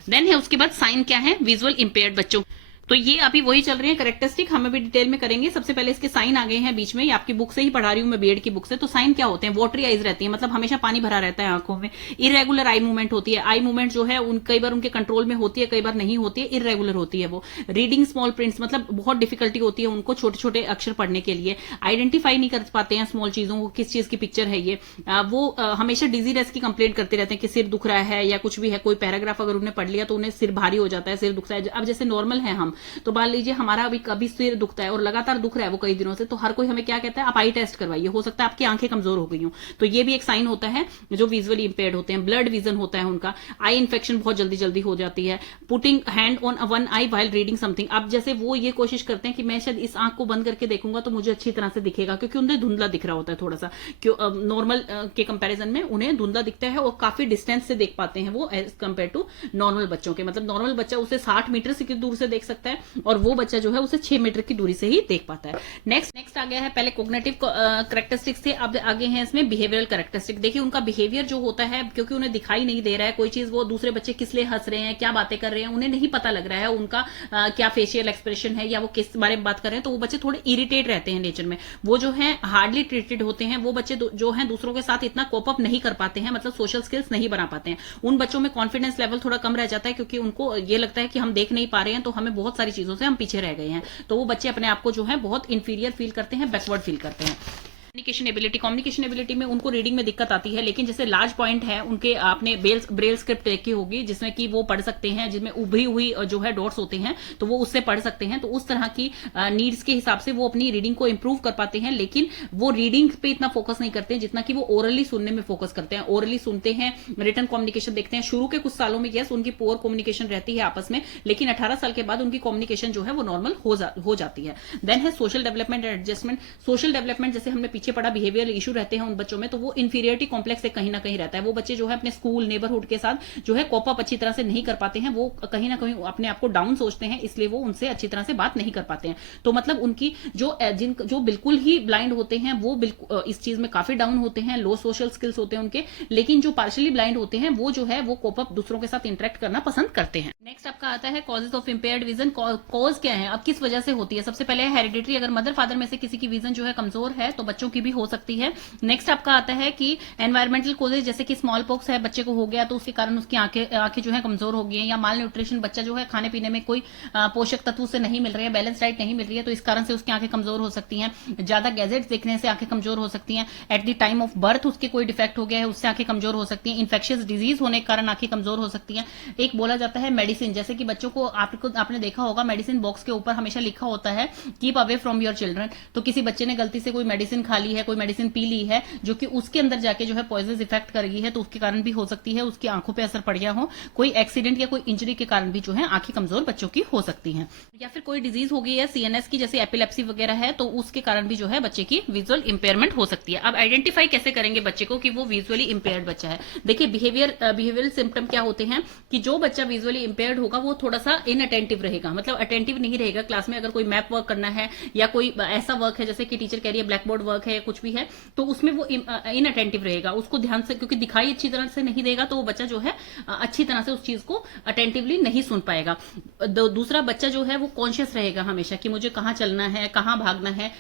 देन है उसके बाद साइन क्या है विजुअल इंपेयर्ड बच्चों। तो ये अभी वही चल रही है कैरेक्टरिस्टिक, हम अभी डिटेल में करेंगे। सबसे पहले इसके साइन आ गए हैं बीच में, ये आपकी बुक से ही पढ़ा रही हूं मैं, बीएड की बुक से। तो साइन क्या होते हैं? वाटरी आईज रहती है, मतलब हमेशा पानी भरा रहता है आंखों में। इरेगुलर आई मूवमेंट होती है, आई मूवमेंट जो है कई बार उनके कंट्रोल में होती है, कई बार नहीं होती है, इरेगुलर होती है वो। रीडिंग स्मॉल प्रिंट्स, मतलब बहुत डिफिकल्टी होती है उनको छोटे छोटे अक्षर पढ़ने के लिए। आइडेंटिफाई नहीं कर पाते हैं स्मॉल चीजों को, किस चीज की पिक्चर है ये। वो हमेशा डिजीनेस की कंप्लेंट करते रहते हैं कि सिर दुख रहा है या कुछ भी है। कोई पैराग्राफ अगर उन्हें पढ़ लिया तो उन्हें सिर भारी हो जाता है, सिर दुखता है। अब जैसे नॉर्मल है हम, तो मान लीजिए हमारा अभी कभी सिर दुखता है और लगातार दुख रहा है वो कई दिनों से, तो हर कोई हमें क्या कहता है, आप आई टेस्ट करवाइए, हो सकता है आपकी आंखें कमजोर हो गई हो। तो ये भी एक साइन होता है जो विजुअली इंपेयर्ड होते हैं। ब्लड विजन होता है उनका, आई इन्फेक्शन बहुत जल्दी जल्दी हो जाती है। Putting hand on one I while reading something, अब जैसे वो ये कोशिश करते हैं कि मैं शायद इस आंख को बंद करके देखूंगा तो मुझे अच्छी तरह से दिखेगा, क्योंकि उन्हें धुंधला दिख रहा होता है थोड़ा सा। नॉर्मल के कंपेरिजन में उन्हें धुंधला दिखता है और काफी डिस्टेंस से देख पाते हैं वो एज कंपेयर टू नॉर्मल बच्चों के। मतलब नॉर्मल बच्चा उसे 60 मीटर से दूर से देख सकता है और वो बच्चा जो है उसे 6 मीटर की दूरी से ही देख पाता है। नेक्स्ट आ गया है, पहले कॉग्निटिव कैरेक्टरिस्टिक्स थे, अब आगे हैं इसमें बिहेवियरल कैरेक्टरिस्टिक। देखिए उनका बिहेवियर जो होता है, क्योंकि उन्हें दिखाई नहीं दे रहा है कोई चीज, वो दूसरे बच्चे किस लिए हंस रहे हैं, क्या बातें कर रहे हैं, उन्हें नहीं पता लग रहा है उनका क्या फेशियल एक्सप्रेशन है या वो किस बारे में बात कर रहे हैं, तो वो बच्चे थोड़े इरिटेट रहते हैं नेचर में। वो जो है हार्डली ट्रीटेड होते हैं, वो बच्चे जो है दूसरों के साथ इतना कोप अप नहीं कर पाते हैं, मतलब सोशल स्किल्स नहीं बना पाते हैं। उन बच्चों में कॉन्फिडेंस लेवल थोड़ा कम रह जाता है, क्योंकि उनको ये लगता है कि हम देख नहीं पा रहे हैं, तो हमें बहुत सारी चीजों से हम पीछे रह गए हैं। तो वो बच्चे अपने आप को जो है बहुत इंफीरियर फील करते हैं, बैकवर्ड फील करते हैं। कम्युनिकेशन एबिलिटी में उनको रीडिंग में दिक्कत आती है, लेकिन जैसे लार्ज पॉइंट है उनके, आपने ब्रेल स्क्रिप्ट देखी होगी जिसमें कि वो पढ़ सकते हैं, जिसमें उभरी हुई जो है डॉट्स होते हैं, तो वो उससे पढ़ सकते हैं। तो उस तरह की नीड्स के हिसाब से वो अपनी रीडिंग को इंप्रूव कर पाते हैं, लेकिन वो रीडिंग पे इतना फोकस नहीं करते हैं जितना कि वो ओरली सुनने में फोकस करते हैं। ओरली सुनते हैं, रिटन कम्युनिकेशन देखते हैं। शुरू के कुछ सालों में यस उनकी पोअर कम्युनिकेशन रहती है आपस में, लेकिन 18 साल के बाद उनकी कम्युनिकेशन जो है वो नॉर्मल हो जाती है। देन है social development and adjustment. Social development जैसे हमने पीछे पढ़ा, बिहेवियर इशू रहते हैं उन बच्चों में, तो वो इंफीरियरिटी कॉम्प्लेक्स से कहीं ना कहीं रहता है। वो बच्चे जो है अपने स्कूल नेबरहुड के साथ जो है कोप अप अच्छी तरह से नहीं कर पाते हैं, वो कहीं ना कहीं अपने आप को डाउन सोचते हैं, इसलिए वो उनसे अच्छी तरह से बात नहीं कर पाते हैं। तो मतलब उनकी जो बिल्कुल ही ब्लाइंड होते हैं वो बिल्कुल इस चीज में काफी डाउन होते हैं, लो सोशल स्किल्स होते हैं उनके। लेकिन जो पार्शियली ब्लाइंड होते हैं वो जो है वो कोप अप दूसरों के साथ इंटरेक्ट करना पसंद करते हैं। नेक्स्ट आपका आता है causes of impaired vision. Cause क्या है, अब किस वजह से होती है? सबसे पहले हेरिडिटरी, अगर मदर फादर में से किसी की विजन जो है कमजोर है तो बच्चों की भी हो सकती है। नेक्स्ट आपका आता है कि एनवायरमेंटल कोजेज, जैसे कि स्मॉल पॉक्स है बच्चे को हो गया तो उसके कारण उसकी आंखें जो है कमजोर हो गई है, या माल न्यूट्रिशन, बच्चा जो है खाने पीने में कोई पोषक तत्व से नहीं मिल रही है, बैलेंस डाइट नहीं मिल रही है, तो इस कारण से उसकी आंखें कमजोर हो सकती हैं। ज्यादा गैजेट्स देखने से आंखें कमजोर हो सकती हैं। At the time of birth उसके कोई डिफेक्ट हो गया है, उससे आंखें कमजोर हो सकती हैं। इन्फेक्शियस डिजीज होने के कारण आंखें कमजोर हो सकती हैं। एक बोला जाता है मेडिसिन, जैसे कि बच्चों को आपने देखा होगा मेडिसिन बॉक्स के ऊपर हमेशा लिखा होता है keep away from your children. तो किसी बच्चे ने गलती से कोई मेडिसिन खा ली है, कोई मेडिसिन पी ली है जो कि उसके अंदर जाके जो है पॉइजनस इफेक्ट कर गई है, तो उसके कारण भी हो सकती है उसकी आंखों पे असर पड़ गया हो। कोई एक्सीडेंट या कोई इंजरी के कारण भी जो है आंखें कमजोर बच्चों की हो सकती हैं। या फिर कोई डिजीज हो गई है सीएनएस की, जैसे एपिलेप्सी वगैरह है, तो उसके कारण भी जो है बच्चे की विजुअल इंपेयरमेंट हो सकती है। अब आइडेंटिफाई कैसे करेंगे बच्चे को कि वो विजुअली इंपेयर्ड बच्चा है? देखिए बिहेवियरल सिम्टम क्या होते हैं कि जो बच्चा विजुअली इंपेयर्ड होगा वो थोड़ा सा इनअटेंटिव रहेगा, मतलब अटेंटिव नहीं रहेगा क्लास में। अगर कोई मैप वर्क करना है या कोई ऐसा वर्क है जैसे कि टीचर कह रही है ब्लैक बोर्ड वर्क है या कुछ भी है, तो उसमें वो इनअटेंटिव रहेगा, उसको ध्यान से, क्योंकि दिखाई अच्छी तरह से नहीं देगा तो वो बच्चा जो है अच्छी तरह से उस चीज को अटेंटिवली नहीं सुन पाएगा। दूसरा, बच्चा जो है वो कॉन्शियस रहेगा हमेशा कि मुझे कहाँ चलना है, कहाँ भागना है।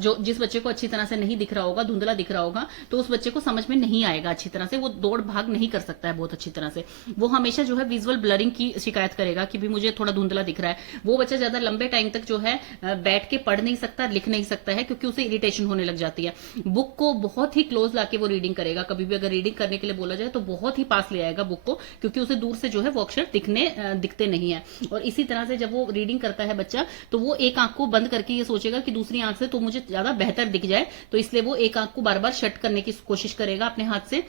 जो जिस बच्चे को अच्छी तरह से नहीं दिख रहा होगा, धुंधला दिख रहा होगा, तो उस बच्चे को समझ में नहीं आएगा अच्छी तरह से, वो दौड़ भाग नहीं कर सकता है बहुत अच्छी तरह से। वो हमेशा जो है विजुअल ब्लरिंग की शिकायत करेगा कि भी मुझे थोड़ा धुंधला दिख रहा है। वो बच्चा ज्यादा लंबे टाइम तक जो है बैठ के पढ़ नहीं सकता, लिख नहीं सकता है, क्योंकि उसे इरिटेशन होने लग जाती है। बुक को बहुत ही क्लोज लाके वो रीडिंग करेगा, कभी भी अगर रीडिंग करने के लिए बोला जाए तो बहुत ही पास ले आएगा बुक को, क्योंकि उसे दूर से जो है वो अक्षर दिखते नहीं है। और इसी तरह से जब वो रीडिंग करता है बच्चा, तो वो एक आंख को बंद करके ये सोचेगा कि दूसरी आंख से तो मुझे ज्यादा बेहतर दिख जाए, तो इसलिए वो एक आंख को बार बार शट करने की कोशिश करेगा अपने हाथ से।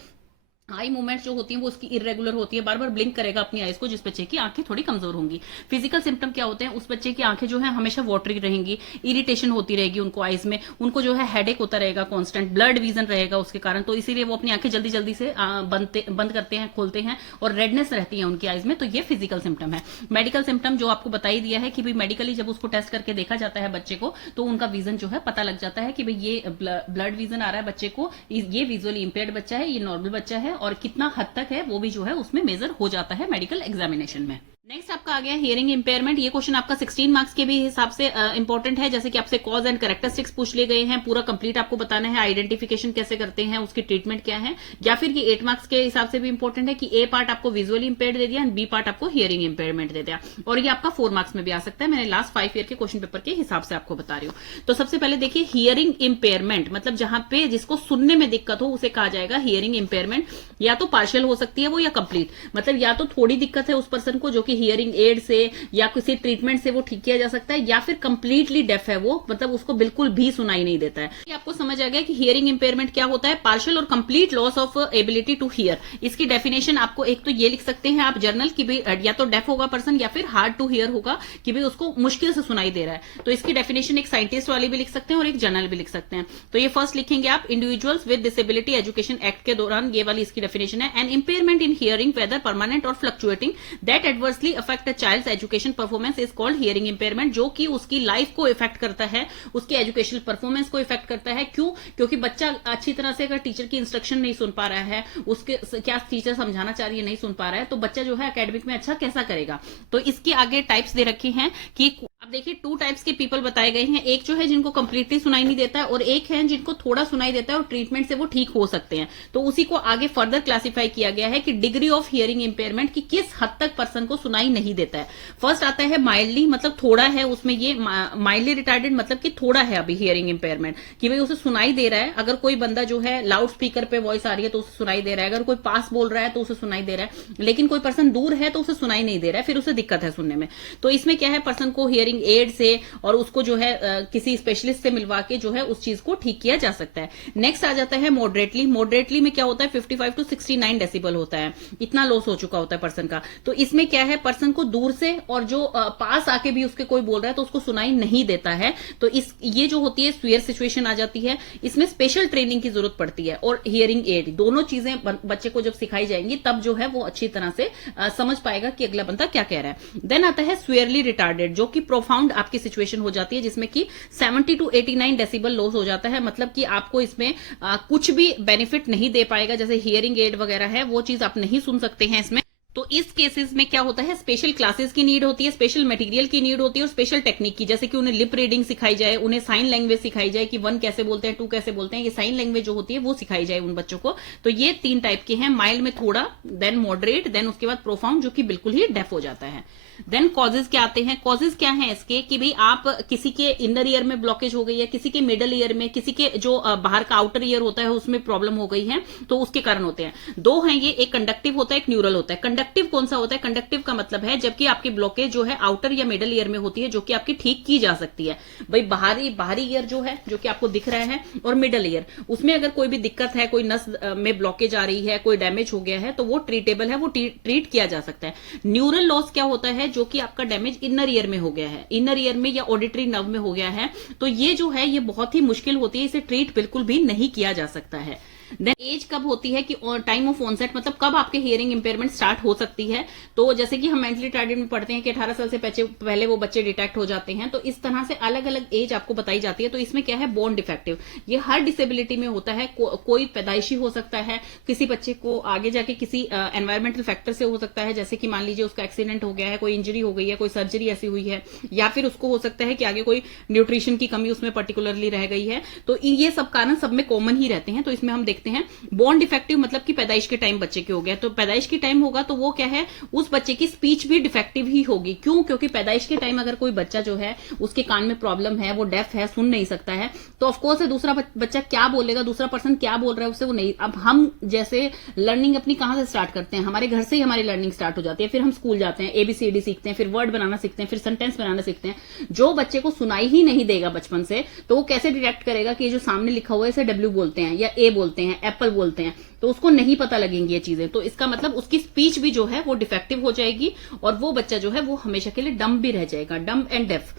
आई मूवमेंट जो होती है वो उसकी इरेगुलर होती है, बार बार ब्लिंक करेगा अपनी आईज को, जिस बच्चे की आंखें थोड़ी कमजोर होंगी। फिजिकल सिम्टम क्या होते हैं, उस बच्चे की आंखें जो है हमेशा वाटरी रहेंगी, इरिटेशन होती रहेगी उनको आईज में, उनको जो है हेडेक होता रहेगा कांस्टेंट, ब्लड विजन रहेगा उसके कारण, तो इसीलिए वो अपनी आंखें जल्दी जल्दी से बंद करते हैं, खोलते हैं, और रेडनेस रहती है उनकी आईज में। तो ये फिजिकल सिम्टम है। मेडिकल सिम्टम जो आपको बता ही दिया है कि भाई मेडिकली जब उसको टेस्ट करके देखा जाता है बच्चे को, तो उनका विजन जो है पता लग जाता है कि भाई ये ब्लड विजन आ रहा है बच्चे को, ये विजुअली इंपेयर्ड बच्चा है, ये नॉर्मल बच्चा है, और कितना हद तक है वो भी जो है उसमें मेजर हो जाता है मेडिकल एग्जामिनेशन में। नेक्स्ट आपका आ गया हियरिंग इंपेयरमेंट। ये क्वेश्चन आपका 16 मार्क्स के भी हिसाब से इंपॉर्टेंट है, जैसे कि आपसे कॉज एंड कैरेक्टरिस्टिक्स पूछ लिए गए हैं, पूरा कंप्लीट आपको बताना है, आइडेंटिफिकेशन कैसे करते हैं, उसकी ट्रीटमेंट क्या है, या फिर ये 8 मार्क्स के हिसाब से भी इंपॉर्टेंट है कि ए पार्ट आपको विजुअली इंपेयर्ड दे दिया एंड बी पार्ट आपको हियरिंग इंपेयरमेंट दे दिया, और ये आपका 4 मार्क्स में भी आ सकता है। मैंने लास्ट 5 ईयर के क्वेश्चन पेपर के हिसाब से आपको बता रही हूँ। तो सबसे पहले देखिए, हियरिंग इंपेयरमेंट मतलब जहां पे जिसको सुनने में दिक्कत हो उसे कहा जाएगा हियरिंग इंपेयरमेंट। या तो पार्शियल हो सकती है वो, या कंप्लीट, मतलब या तो थोड़ी दिक्कत है उस पर्सन को जो कि हियरिंग एड से या किसी ट्रीटमेंट से वो ठीक किया जा सकता है, या फिर कंप्लीटली डेफ है वो, मतलब उसको बिल्कुल भी सुनाई नहीं देता है। ये आपको समझ आ गया कि हियरिंग इंपेयरमेंट क्या होता है, पार्शियल और complete loss of ability to hear. इसकी डेफिनेशन आपको एक तो ये लिख सकते हैं आप जर्नल की भी, या तो डेफ होगा पर्सन या फिर हार्ड टू हियर होगा कि भी उसको मुश्किल से सुनाई दे रहा है। तो इसकी डेफिनेशन एक साइंटिस्ट वाली भी लिख सकते हैं और एक जर्नल भी लिख सकते हैं। तो ये फर्स्ट लिखेंगे आप, individuals with disability education act के दौरान, ये वाली इसकी डेफिनेशन है। An impairment in hearing whether permanent और fluctuating that adversely affect a child's education performance is called hearing impairment, जो कि उसकी लाइफ को इफेक्ट करता है, उसके एजुकेशनल परफॉर्मेंस को इफेक्ट करता है। क्यों? क्योंकि बच्चा अच्छी तरह से अगर टीचर की इंस्ट्रक्शन नहीं सुन पा रहा है, उसके क्या टीचर समझाना चाह रही है नहीं सुन पा रहा है, तो बच्चा जो है एकेडमिक में अच्छा कैसा करेगा। तो इसके आगे टाइप्स दे रखे हैं कि अब देखिए 2 टाइप्स के पीपल बताए गए हैं। एक जो है जिनको कंप्लीटली सुनाई नहीं देता है, और एक है जिनको थोड़ा सुनाई देता है और ट्रीटमेंट से वो ठीक हो सकते हैं। तो उसी को आगे फर्दर क्लासिफाई किया गया है कि डिग्री ऑफ हियरिंग इंपेयरमेंट, कि किस हद तक पर्सन को सुनाई नहीं देता है। फर्स्ट आता है माइल्डली, मतलब थोड़ा है उसमें, ये माइल्डली रिटार्डेड मतलब कि थोड़ा है अभी हियरिंग इंपेयरमेंट, कि भाई उसे सुनाई दे रहा है। अगर कोई बंदा जो है लाउड स्पीकर पे वॉइस आ रही है तो उसे सुनाई दे रहा है, अगर कोई पास बोल रहा है तो उसे सुनाई दे रहा है, लेकिन कोई पर्सन दूर है तो उसे सुनाई नहीं दे रहा है, फिर उसे दिक्कत है सुनने में। तो इसमें क्या है, पर्सन को हियरिंग एड से और उसको जो है किसी स्पेशलिस्ट से मिलवा के जो है उस चीज को ठीक किया जा सकता है। नेक्स्ट आ जाता है मॉडरेटली। मॉडरेटली में क्या होता है, 55 टू 69 डेसिबल होता है, इतना लॉस हो चुका होता है पर्सन का। तो इसमें क्या है, पर्सन को दूर से और जो पास आके भी उसके कोई बोल रहा है तो उसको सुनाई नहीं देता है। तो ये जो होती है स्वीयर सिचुएशन आ जाती है। इसमें स्पेशल ट्रेनिंग की जरूरत पड़ती है, और हियरिंग एड, दोनों चीजें बच्चे को जब सिखाई जाएंगी तब जो है वो अच्छी तरह से समझ पाएगा कि अगला बंदा क्या कह रहा है। देन आता है स्वीयरली रिटार्डेड, जो कि प्रोफाउंड आपकी सिचुएशन हो जाती है, जिसमें कि 70 टू 89 डेसिबल लॉस हो जाता है। मतलब कि आपको इसमें कुछ भी बेनिफिट नहीं दे पाएगा, जैसे हियरिंग एड वगैरह है वो चीज आप नहीं सुन सकते हैं इसमें। तो इस केसेस में क्या होता है, स्पेशल क्लासेस की नीड होती है, स्पेशल मटेरियल की नीड होती है, और स्पेशल टेक्निक की, जैसे कि उन्हें लिप रीडिंग सिखाई जाए, उन्हें साइन लैंग्वेज सिखाई जाए कि 1 कैसे बोलते हैं, 2 कैसे बोलते हैं, ये साइन लैंग्वेज जो होती है वो सिखाई जाए उन बच्चों को। तो ये 3 टाइप के हैं, माइल्ड में थोड़ा, देन मॉडरेट, देन उसके बाद प्रोफाउंड जो कि बिल्कुल ही डेफ हो जाता है। देन कॉजेज क्या आते हैं, कॉजेज क्या हैं इसके, कि भाई आप किसी के इनर ईयर में ब्लॉकेज हो गई है, किसी के मिडल ईयर में, किसी के जो बाहर का आउटर ईयर होता है उसमें प्रॉब्लम हो गई है, तो उसके कारण होते हैं। 2 हैं ये, एक कंडक्टिव होता है, एक न्यूरल होता है। कंडक्टिव कौन सा होता है, कंडक्टिव का मतलब है जबकि आपकी ब्लॉकेज जो है आउटर या मिडल ईयर में होती है, जो कि आपकी ठीक की जा सकती है। भाई बाहरी ईयर जो है जो कि आपको दिख रहा है, और मिडल ईयर, उसमें अगर कोई भी दिक्कत है, कोई नस में ब्लॉकेज आ रही है, कोई डैमेज हो गया है, तो वो ट्रीटेबल है, वो ट्रीट किया जा सकता है। न्यूरल लॉस क्या होता है, जो कि आपका डैमेज इनर ईयर में हो गया है, इनर ईयर में या ऑडिटरी नर्व में हो गया है, तो ये जो है ये बहुत ही मुश्किल होती है, इसे ट्रीट बिल्कुल भी नहीं किया जा सकता है। देन एज कब होती है कि टाइम ऑफ ऑनसेट, मतलब कब आपके हियरिंग इंपेयरमेंट स्टार्ट हो सकती है। तो जैसे कि हम मेंटली रिटार्डेड में पढ़ते हैं कि 18 साल से पहले वो बच्चे डिटेक्ट हो जाते हैं, तो इस तरह से अलग अलग एज आपको बताई जाती है। तो इसमें क्या है, बोन डिफेक्टिव, ये हर डिसेबिलिटी में होता है। कोई पैदाइशी हो सकता है, किसी बच्चे को आगे जाके किसी एनवायरमेंटल फैक्टर से हो सकता है, जैसे कि मान लीजिए उसका एक्सीडेंट हो गया है, कोई इंजरी हो गई है, कोई सर्जरी ऐसी हुई है, या फिर उसको हो सकता है कि आगे कोई न्यूट्रिशन की कमी उसमें पर्टिकुलरली रह गई है। तो ये सब कारण सब में कॉमन ही रहते हैं। तो इसमें हम देखते हैं बोन डिफेक्टिव मतलब कि पैदाइश के टाइम बच्चे के हो गया, तो पैदाइश के टाइम होगा तो वो क्या है, उस बच्चे की स्पीच भी डिफेक्टिव ही होगी। क्यों? क्योंकि पैदाइश के टाइम अगर कोई बच्चा जो है उसके कान में प्रॉब्लम है, वो डेफ है, सुन नहीं सकता है, तो ऑफकोर्स दूसरा बच्चा क्या बोलेगा, दूसरा पर्सन क्या बोल रहा है उससे वो नहीं। अब हम जैसे लर्निंग अपनी कहां से स्टार्ट करते हैं, हमारे घर से ही हमारी लर्निंग स्टार्ट हो जाती है, फिर हम स्कूल जाते हैं, ABCD सीखते हैं, फिर वर्ड बनाना सीखते हैं, फिर सेंटेंस बनाना सीखते हैं। जो बच्चे को सुनाई ही नहीं देगा बचपन से, तो वो कैसे डिटेक्ट करेगा कि ये जो सामने लिखा हुआ है इसे W बोलते हैं या A बोलते हैं, एप्पल बोलते हैं, तो उसको नहीं पता लगेंगी ये चीजें। तो इसका मतलब उसकी स्पीच भी जो है वो डिफेक्टिव हो जाएगी, और वो बच्चा जो है वो हमेशा के लिए डम भी रह जाएगा, डम एंड डेफ।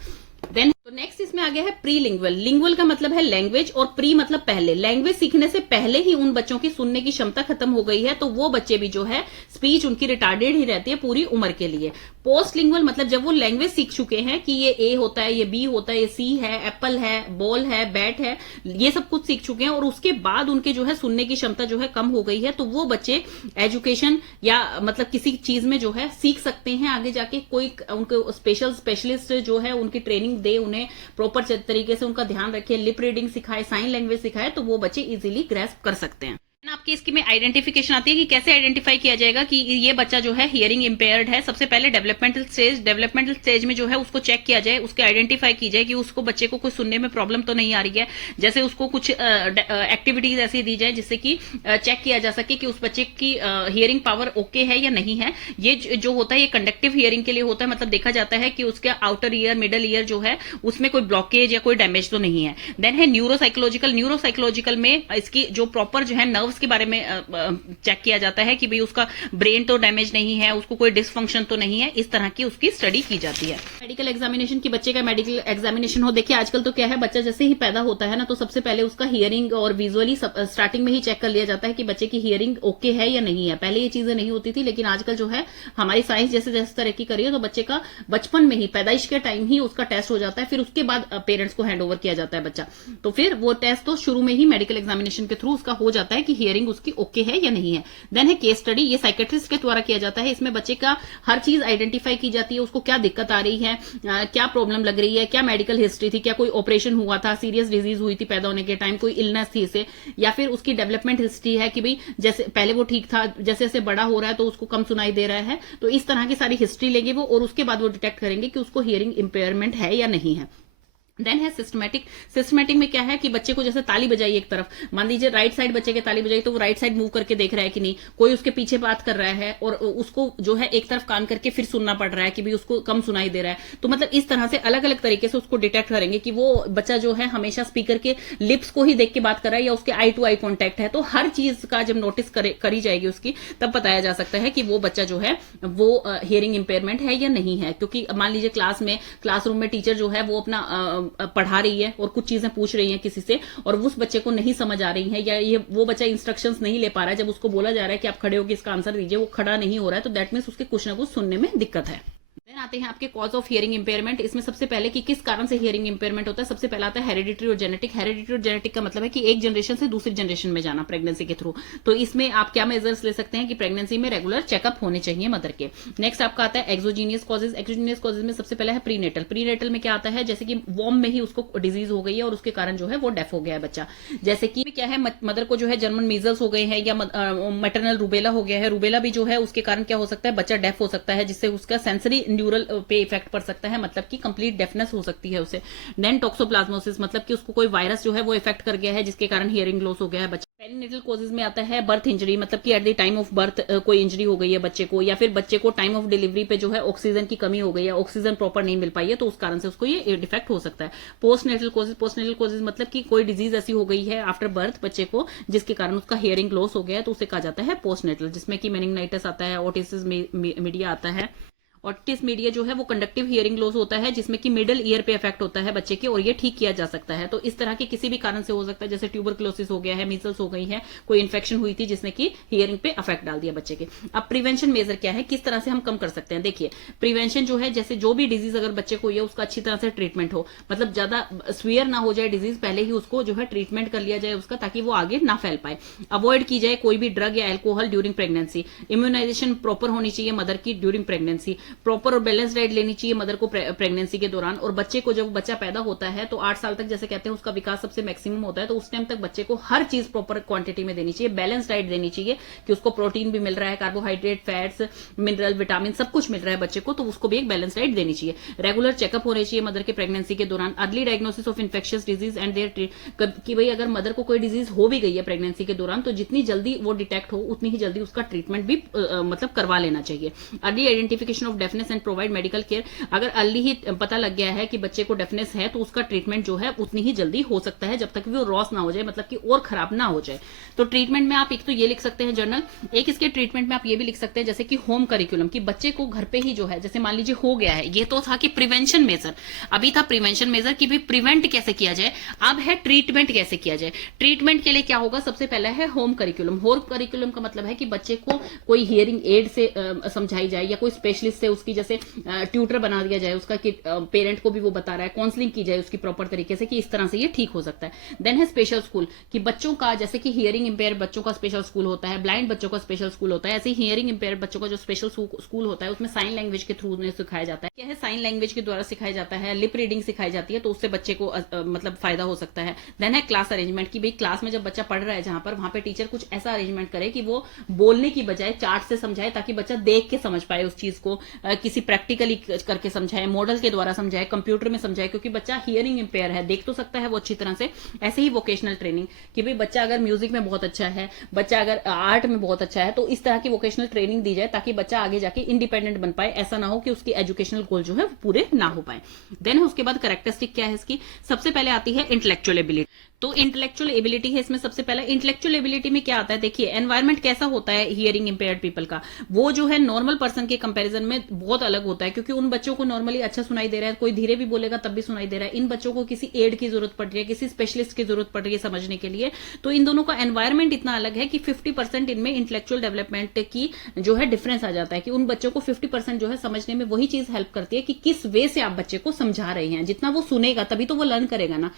देन तो नेक्स्ट इसमें आ गया है प्री लिंगुअल। लिंगुअल का मतलब है लैंग्वेज, और प्री मतलब पहले। लैंग्वेज सीखने से पहले ही उन बच्चों की सुनने की क्षमता खत्म हो गई है, तो वो बच्चे भी जो है स्पीच उनकी रिटार्डेड ही रहती है पूरी उम्र के लिए। पोस्ट लिंगुअल मतलब जब वो लैंग्वेज सीख चुके हैं कि ये A होता है, ये B होता है, ये C है, एप्पल है, बॉल है, बैट है, ये सब कुछ सीख चुके हैं, और उसके बाद उनके जो है सुनने की क्षमता जो है कम हो गई है, तो वो बच्चे एजुकेशन या मतलब किसी चीज में जो है सीख सकते हैं आगे जाके। कोई उनको स्पेशलिस्ट जो है उनकी ट्रेनिंग दे, उन्हें प्रॉपर तरीके से उनका ध्यान रखे, लिप रीडिंग सिखाए, साइन लैंग्वेज सिखाए, तो वो बच्चे इजीली ग्रैस्प कर सकते हैं। आपकी इसकी में आइडेंटिफिकेशन आती है कि कैसे आइडेंटिफाई किया जाएगा कि ये बच्चा जो है हियरिंग इंपेयर्ड है। सबसे पहले डेवलपमेंटल स्टेज में जो है उसको चेक किया जाए, उसके आइडेंटिफाई की जाए कि उसको बच्चे को कुछ सुनने में प्रॉब्लम तो नहीं आ रही है। जैसे उसको कुछ एक्टिविटीज ऐसी दी जाए जिससे कि चेक किया जा सके कि उस बच्चे की हियरिंग पावर ओके है या नहीं है। ये जो होता है ये कंडक्टिव हियरिंग के लिए होता है, मतलब देखा जाता है कि उसके आउटर ईयर, मिडल ईयर जो है उसमें कोई ब्लॉकेज या कोई डैमेज तो नहीं है। देन है न्यूरोसाइकोलॉजिकल में इसकी जो प्रॉपर जो है नर्व्स के बारे में चेक किया जाता है कि भाई उसका ब्रेन तो डैमेज नहीं है, उसको कोई डिसफंक्शन तो नहीं है, इस तरह की उसकी स्टडी की जाती है। मेडिकल एग्जामिनेशन की बच्चे का मेडिकल एग्जामिनेशन हो, देखिए आजकल तो क्या है, बच्चा जैसे ही पैदा होता है ना, तो सबसे पहले उसका हियरिंग और विजुअली स्टार्टिंग में ही चेक कर लिया जाता है कि बच्चे की हियरिंग ओके है या नहीं है। पहले ये चीजें नहीं होती थी, लेकिन आजकल जो है हमारी साइंस जैसे जैसे तरक्की करी है, तो बच्चे का बचपन में ही, पैदाइश के टाइम ही उसका टेस्ट हो जाता है, फिर उसके बाद पेरेंट्स को हैंड ओवर किया जाता है बच्चा। तो फिर वो टेस्ट तो शुरू में ही मेडिकल एग्जामिनेशन के थ्रू उसका हो जाता है कि हियरिंग उसकी ओके है या नहीं है। देन है केस स्टडी, ये साइकेट्रिस्ट के द्वारा किया जाता है। इसमें बच्चे का हर चीज आइडेंटिफाई की जाती है, उसको क्या दिक्कत आ रही है, क्या प्रॉब्लम लग रही है, क्या मेडिकल हिस्ट्री थी, क्या कोई ऑपरेशन हुआ था, सीरियस डिजीज हुई थी पैदा होने के टाइम, कोई इलनेस थी इसे, या फिर उसकी डेवलपमेंट हिस्ट्री है कि भाई जैसे पहले वो ठीक था, जैसे जैसे बड़ा हो रहा है तो उसको कम सुनाई दे रहा है। तो इस तरह की सारी हिस्ट्री लेंगे वो, और उसके बाद वो डिटेक्ट करेंगे कि उसको हियरिंग इंपेयरमेंट है या नहीं है। देन है सिस्टमैटिक में क्या है कि बच्चे को जैसे ताली बजाई एक तरफ, मान लीजिए राइट साइड बच्चे के ताली बजाई, तो वो राइट साइड मूव करके देख रहा है कि नहीं, कोई उसके पीछे बात कर रहा है और उसको जो है एक तरफ कान करके फिर सुनना पड़ रहा है कि भाई उसको कम सुनाई दे रहा है। तो मतलब इस तरह से अलग अलग तरीके से उसको डिटेक्ट करेंगे कि वो बच्चा जो है हमेशा स्पीकर के लिप्स को ही देख के बात कर रहा है या उसके आई टू आई कॉन्टेक्ट है। तो हर चीज का जब नोटिस करी जाएगी उसकी, तब बताया जा सकता है कि वो बच्चा जो है वो हियरिंग इंपेयरमेंट है या नहीं है। क्योंकि मान लीजिए क्लासरूम में टीचर जो है वो अपना पढ़ा रही है और कुछ चीजें पूछ रही हैं किसी से, और उस बच्चे को नहीं समझ आ रही है, या ये वो बच्चा इंस्ट्रक्शंस नहीं ले पा रहा है, जब उसको बोला जा रहा है कि आप खड़े होकर इसका आंसर दीजिए, वो खड़ा नहीं हो रहा है, तो दैट मीन्स उसके कुछ ना कुछ सुनने में दिक्कत है। देन आते हैं आपके कॉज ऑफ हियरिंग इंपेयरमेंट। इसमें सबसे पहले कि किस कारण से हियरिंग इंपेयरमेंट होता है, सबसे पहला आता है हेरिडिटरी और जेनेटिक। हेरिडिटरी और जेनेटिक का मतलब है कि एक जनरेशन से दूसरी जनरेशन में जाना प्रेगनेंसी के थ्रू। तो इसमें आप क्या मेजर्स ले सकते हैं कि प्रेगनेंसी में रेगुलर चेकअप होने चाहिए मदर के। नेक्स्ट आपका आता है एक्सोजीनियस कॉजेज। एक्सोजीनियस कॉजेज में सबसे पहला है प्रीनेटल। प्रीनेटल में क्या आता है, जैसे कि वॉर्म में ही उसको डिजीज हो गई है और उसके कारण जो है वो डेफ हो गया है बच्चा। जैसे कि क्या है, मदर को जो है जर्मन मीजल्स हो गए हैं या मैटरनल रूबेला हो गया है। रूबेला भी जो है उसके कारण क्या हो सकता है, बच्चा डेफ हो सकता है, जिससे उसका सेंसरी न्यूरल पे इफेक्ट पड़ सकता है, मतलब कि कंप्लीट डेफनेस हो सकती है उसे। देन टॉक्सोप्लाज्मोसिस, मतलब कि उसको कोई वायरस जो है वो इफेक्ट कर गया है, जिसके कारण हियरिंग लॉस हो गया है बच्चा। पेरिनेटल कॉजेज में आता है बर्थ इंजरी, मतलब कि at the time of birth कोई इंजरी हो गई है बच्चे को, या फिर बच्चे को टाइम ऑफ डिलीवरी पे जो है ऑक्सीजन की कमी हो गई है, ऑक्सीजन प्रॉपर नहीं मिल पाई है, तो उस कारण से उसको ये डिफेक्ट हो सकता है। पोस्टनेटल कॉजेज मतलब कि कोई डिजीज ऐसी हो गई है आफ्टर बर्थ बच्चे को, जिसके कारण उसका हियरिंग लॉस हो गया है, तो उसे कहा जाता है पोस्टनेटल, जिसमें कि मेनिंगाइटिस आता है, ऑटिटिस मीडिया आता है, ऑटिटिस मीडिया जो है वो कंडक्टिव हियरिंग लॉस होता है, जिसमें कि मिडिल ईयर पे इफेक्ट होता है बच्चे के, और ये ठीक किया जा सकता है। तो इस तरह के किसी भी कारण से हो सकता है, जैसे ट्यूबरक्लोसिस हो गया है, मीजल्स हो गई है, कोई इन्फेक्शन हुई थी जिसने कि हियरिंग पे इफेक्ट डाल दिया बच्चे के। अब प्रिवेंशन मेजर क्या है, किस तरह से हम कम कर सकते हैं। देखिए प्रिवेंशन जो है, जैसे जो भी डिजीज अगर बच्चे को हुई है उसका अच्छी तरह से ट्रीटमेंट हो, मतलब ज्यादा स्वीयर ना हो जाए डिजीज, पहले ही उसको जो है ट्रीटमेंट कर लिया जाए उसका, ताकि वो आगे ना फैल पाए। अवॉइड की जाए कोई भी ड्रग या alcohol during pregnancy. Immunization proper होनी चाहिए मदर की ड्यूरिंग प्रेगनेंसी। प्रॉपर और बैलेंस डाइट लेनी चाहिए मदर को प्रेगनेंसी के दौरान। और बच्चे को जब बच्चा पैदा होता है तो 8 साल तक जैसे कहते हैं उसका विकास सबसे मैक्सिमम होता है, तो उस टाइम तक बच्चे को हर चीज प्रॉपर क्वांटिटी में देनी चाहिए, बैलेंस डाइट देनी चाहिए कि उसको प्रोटीन भी मिल रहा है, कार्बोहाइड्रेट, फैट्स, मिनरल, विटामिन सब कुछ मिल रहा है बच्चे को, तो उसको भी एक बैलेंस डाइट देनी चाहिए। रेगुलर चेकअप होने चाहिए मदर के प्रेगनेंसी के दौरान। Early diagnosis of infectious disease and there, कि भाई अगर मदर को कोई डिजीज हो भी गई है प्रेगनेंसी के दौरान, तो जितनी जल्दी वो डिटेक्ट हो उतनी ही जल्दी उसका ट्रीटमेंट भी मतलब करवा लेना चाहिए। Early identification of deafness and provide medical care. अगर अर्ली ही पता लग गया है कि बच्चे को डेफनेस है, तो उसका ट्रीटमेंट जो है उतनी ही जल्दी हो सकता है, जब तक भी वो रॉस ना हो जाए, मतलब कि और खराब ना हो जाए। तो ट्रीटमेंट में आप एक तो ये लिख सकते हैं जर्नल, एक इसके ट्रीटमेंट में आप ये भी लिख सकते हैं जैसे कि होम करिकुलम, कि बच्चे को घर पे ही जो है, जैसे मान लीजिए हो गया है, ये तो था कि प्रिवेंशन मेजर, अभी था प्रिवेंशन मेजर कि भाई प्रिवेंट कैसे किया जाए, अब है ट्रीटमेंट कैसे किया जाए। ट्रीटमेंट के लिए क्या होगा, सबसे पहला है होम करिकुलम। होम करिकुलम का मतलब है कि बच्चे को कोई हियरिंग एड से समझाई जाए, या कोई स्पेशलिस्ट से उसकी जैसे ट्यूटर बना दिया जाए उसका, कि पेरेंट को भी वो बता रहा है, काउंसलिंग की जाए उसकी प्रॉपर तरीके से, कि इस तरह से ये ठीक हो सकता है। देन है स्पेशल स्कूल, कि बच्चों का जैसे कि हियरिंग इंपेयर बच्चों का स्पेशल स्कूल होता है, ब्लाइंड बच्चों का स्पेशल स्कूल होता है, ऐसे ही हियरिंग इंपेयर बच्चों का जो स्पेशल स्कूल होता है उसमें साइन लैंग्वेज के थ्रू सिखाया जाता है। क्या है, साइन लैंग्वेज के द्वारा सिखाया जाता है, लिप रीडिंग सिखाई जाती है, तो उससे बच्चे को मतलब फायदा हो सकता है। देन है क्लास अरेंजमेंट, कि भाई क्लास में जब बच्चा पढ़ रहा है जहां पर, वहां पे टीचर कुछ ऐसा अरेंजमेंट करे कि वो बोलने की बजाय चार्ट से समझाए, ताकि बच्चा देख के समझ पाए उस चीज को, किसी प्रैक्टिकली करके समझाए, मॉडल के द्वारा समझाए, कंप्यूटर में समझाए, क्योंकि बच्चा हियरिंग इंपेयर है, देख तो सकता है वो अच्छी तरह से। ऐसे ही वोकेशनल ट्रेनिंग, कि भाई बच्चा अगर म्यूजिक में बहुत अच्छा है, बच्चा अगर आर्ट में बहुत अच्छा है, तो इस तरह की वोकेशनल ट्रेनिंग दी जाए, ताकि बच्चा आगे जाके इंडिपेंडेंट बन पाए, ऐसा ना हो कि उसकी एजुकेशनल गोल जो है पूरे ना हो पाए। देन उसके बाद कैरेक्टरिस्टिक क्या है इसकी, सबसे पहले आती है इंटेलेक्चुअल एबिलिटी। तो इंटेलेक्चुअल एबिलिटी है इसमें सबसे पहला। इंटेलेक्चुअल एबिलिटी में क्या आता है, देखिए एनवायरमेंट कैसा होता है हियरिंग इंपेयर्ड पीपल का, वो जो है नॉर्मल पर्सन के कंपैरिजन में बहुत अलग होता है, क्योंकि उन बच्चों को नॉर्मली अच्छा सुनाई दे रहा है, कोई धीरे भी बोलेगा तब भी सुनाई दे रहा है। इन बच्चों को किसी एड की जरूरत पड़ रही है, किसी स्पेशलिस्ट की जरूरत पड़ रही है समझने के लिए। तो इन दोनों का एनवायरमेंट इतना अलग है कि 50% इनमें इंटेलेक्चुअल डेवलपमेंट की जो है डिफरेंस आ जाता है, कि उन बच्चों को 50% जो है समझने में वही चीज हेल्प करती है कि किस वे से आप बच्चे को समझा रहे हैं। जितना वो सुनेगा तभी तो वो लर्न करेगा ना।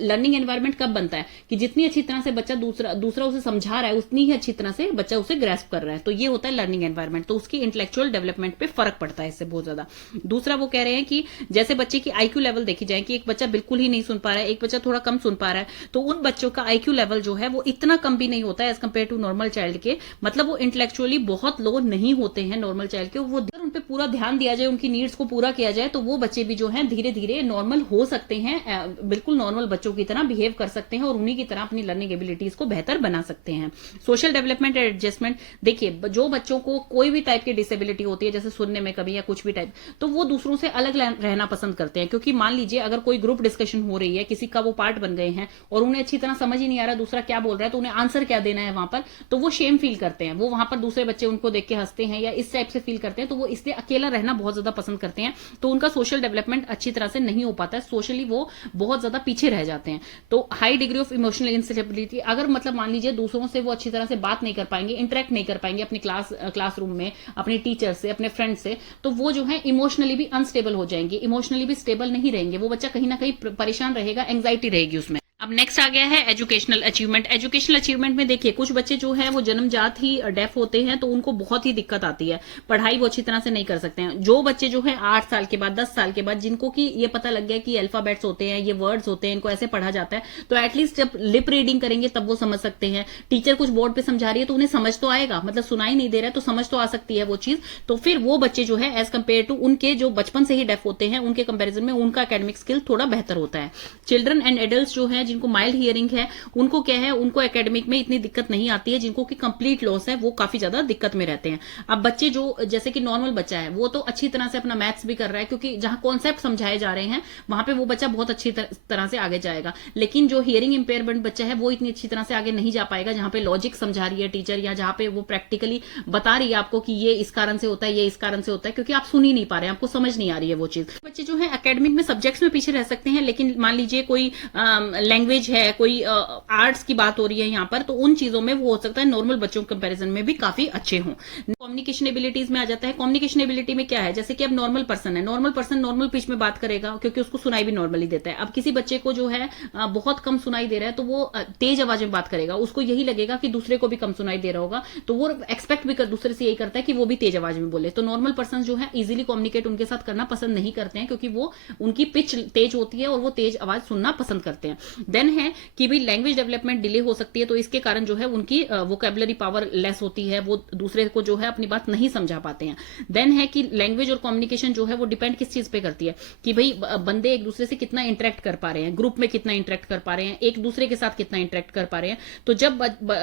लर्निंग एनवायरमेंट कब बनता है, कि जितनी अच्छी तरह से बच्चा दूसरा उसे समझा रहा है, उतनी ही अच्छी तरह से बच्चा उसे ग्रैस्प कर रहा है, तो ये होता है लर्निंग एनवायरमेंट। तो उसकी इंटेलेक्चुअल डेवलपमेंट पे फर्क पड़ता है इससे बहुत ज्यादा। दूसरा वो कह रहे हैं कि जैसे बच्चे की आईक्यू लेवल देखी जाए, कि एक बच्चा बिल्कुल ही नहीं सुन पा रहा है, एक बच्चा थोड़ा कम सुन पा रहा है, तो उन बच्चों का आईक्यू लेवल जो है वो इतना कम भी नहीं होता है as compare to normal child के, मतलब वो इंटेलेक्चुअली बहुत लो नहीं होते हैं नॉर्मल चाइल्ड के। वो उन पे पूरा ध्यान दिया जाए, उनकी नीड्स को पूरा किया जाए, तो वो बच्चे भी जो है धीरे धीरे नॉर्मल हो सकते हैं, बिल्कुल नॉर्मल बच्चों की तरह बिहेव कर सकते हैं, और उन्हीं की तरह अपनी लर्निंग एबिलिटीज को बेहतर बना सकते हैं। सोशल डेवलपमेंट एंड एडजस्टमेंट, देखिए जो बच्चों को कोई भी टाइप की डिसेबिलिटी होती है, जैसे सुनने में कभी या कुछ भी टाइप, तो वो दूसरों से अलग रहना पसंद करते हैं। क्योंकि मान लीजिए अगर कोई ग्रुप डिस्कशन हो रही है, किसी का वो पार्ट बन गए हैं और उन्हें अच्छी तरह समझ ही नहीं आ रहा दूसरा क्या बोल रहा है, तो उन्हें आंसर क्या देना है वहां पर, तो वो शेम फील करते हैं, वो वहां पर दूसरे बच्चे उनको देख के हंसते हैं या इस टाइप से फील करते हैं, तो वो इसलिए अकेला रहना बहुत ज्यादा पसंद करते हैं। तो उनका सोशल डेवलपमेंट अच्छी तरह से नहीं हो पाता है, सोशली वो बहुत ज्यादा पीछे रह जाते हैं। तो high degree of emotional instability, अगर मतलब मान लीजिए दूसरों से वो अच्छी तरह से बात नहीं कर पाएंगे, इंटरेक्ट नहीं कर पाएंगे अपनी क्लासरूम में, अपने टीचर से, अपने फ्रेंड से, तो वो जो है इमोशनली भी अनस्टेबल हो जाएंगे, इमोशनली भी स्टेबल नहीं रहेंगे, वो बच्चा कहीं ना कहीं परेशान रहेगा, एंग्जाइटी रहेगी उसमें। अब नेक्स्ट आ गया है एजुकेशनल अचीवमेंट। एजुकेशनल अचीवमेंट में देखिए कुछ बच्चे जो हैं वो जन्मजात ही डेफ होते हैं, तो उनको बहुत ही दिक्कत आती है, पढ़ाई वो अच्छी तरह से नहीं कर सकते हैं। जो बच्चे जो है 8 साल के बाद, 10 साल के बाद, जिनको कि ये पता लग गया कि अल्फाबेट्स होते हैं, ये वर्ड्स होते हैं, इनको ऐसे पढ़ा जाता है, तो एटलीस्ट जब लिप रीडिंग करेंगे तब वो समझ सकते हैं। टीचर कुछ बोर्ड पे समझा रही है तो उन्हें समझ तो आएगा, मतलब सुनाई नहीं दे रहा है तो समझ तो आ सकती है वो चीज। तो फिर वो बच्चे जो है एज कंपेयर टू उनके जो बचपन से ही डेफ होते हैं, उनके कंपेरिजन में उनका एकेडमिक स्किल थोड़ा बेहतर होता है। चिल्ड्रन एंड एडल्ट जो है जिनको माइल्ड हियरिंग है उनको क्या है, उनको एकेडमिक में इतनी दिक्कत नहीं आती है, जिनको कि कंप्लीट लॉस है वो काफी ज्यादा दिक्कत में रहते हैं। अब बच्चे जो जैसे कि नॉर्मल बच्चा है वो तो अच्छी तरह से अपना मैथ्स भी कर रहा है, क्योंकि जहां कॉन्सेप्ट समझाए जा रहे हैं वहां पे वो बच्चा बहुत अच्छी तरह से आगे जाएगा। लेकिन जो हियरिंग इंपेयरमेंट बच्चा है वो इतनी अच्छी तरह से आगे नहीं जा पाएगा, जहां पे लॉजिक समझा रही है टीचर, या जहां पे वो प्रैक्टिकली बता रही है आपको कि ये इस कारण से होता है, ये इस कारण से होता है, क्योंकि आप सुन ही नहीं पा रहे हैं, आपको समझ नहीं आ रही है वो चीज। बच्चे जो है एकेडमिक में सब्जेक्ट्स में पीछे रह सकते हैं, लेकिन मान लीजिए कोई लैंग्वेज है, कोई आर्ट्स की बात हो रही है यहाँ पर, तो उन चीजों में वो हो सकता है नॉर्मल बच्चों के कंपेरिजन में भी काफी अच्छे हों। कम्युनिकेशन एबिलिटीज में आ जाता है। कम्युनिकेशन एबिलिटी में क्या है, जैसे कि अब नॉर्मल पर्सन है, नॉर्मल पर्सन नॉर्मल पिच में बात करेगा क्योंकि उसको सुनाई भी नॉर्मली देता है। अब किसी बच्चे को जो है बहुत कम सुनाई दे रहा है तो वो तेज आवाज में बात करेगा, उसको यही लगेगा कि दूसरे को भी कम सुनाई दे रहा होगा, तो वो एक्सपेक्ट भी दूसरे से यही करता है कि वो भी तेज आवाज में बोले। तो नॉर्मल पर्सन जो है इजीली कम्युनिकेट उनके साथ करना पसंद नहीं करते हैं, क्योंकि वो उनकी पिच तेज होती है और वो तेज आवाज सुनना पसंद करते हैं। देन है कि भी लैंग्वेज डेवलपमेंट डिले हो सकती है, तो इसके कारण जो है उनकी वोकैबुलरी पावर लेस होती है, वो दूसरे को जो है अपनी बात नहीं समझा पाते हैं। देन है कि लैंग्वेज और कम्युनिकेशन जो है वो डिपेंड किस चीज पे करती है, कि भाई बंदे एक दूसरे से कितना इंटरेक्ट कर पा रहे हैं, ग्रुप में कितना इंटरेक्ट कर पा रहे हैं, एक दूसरे के साथ कितना इंटरेक्ट कर पा रहे हैं। तो जब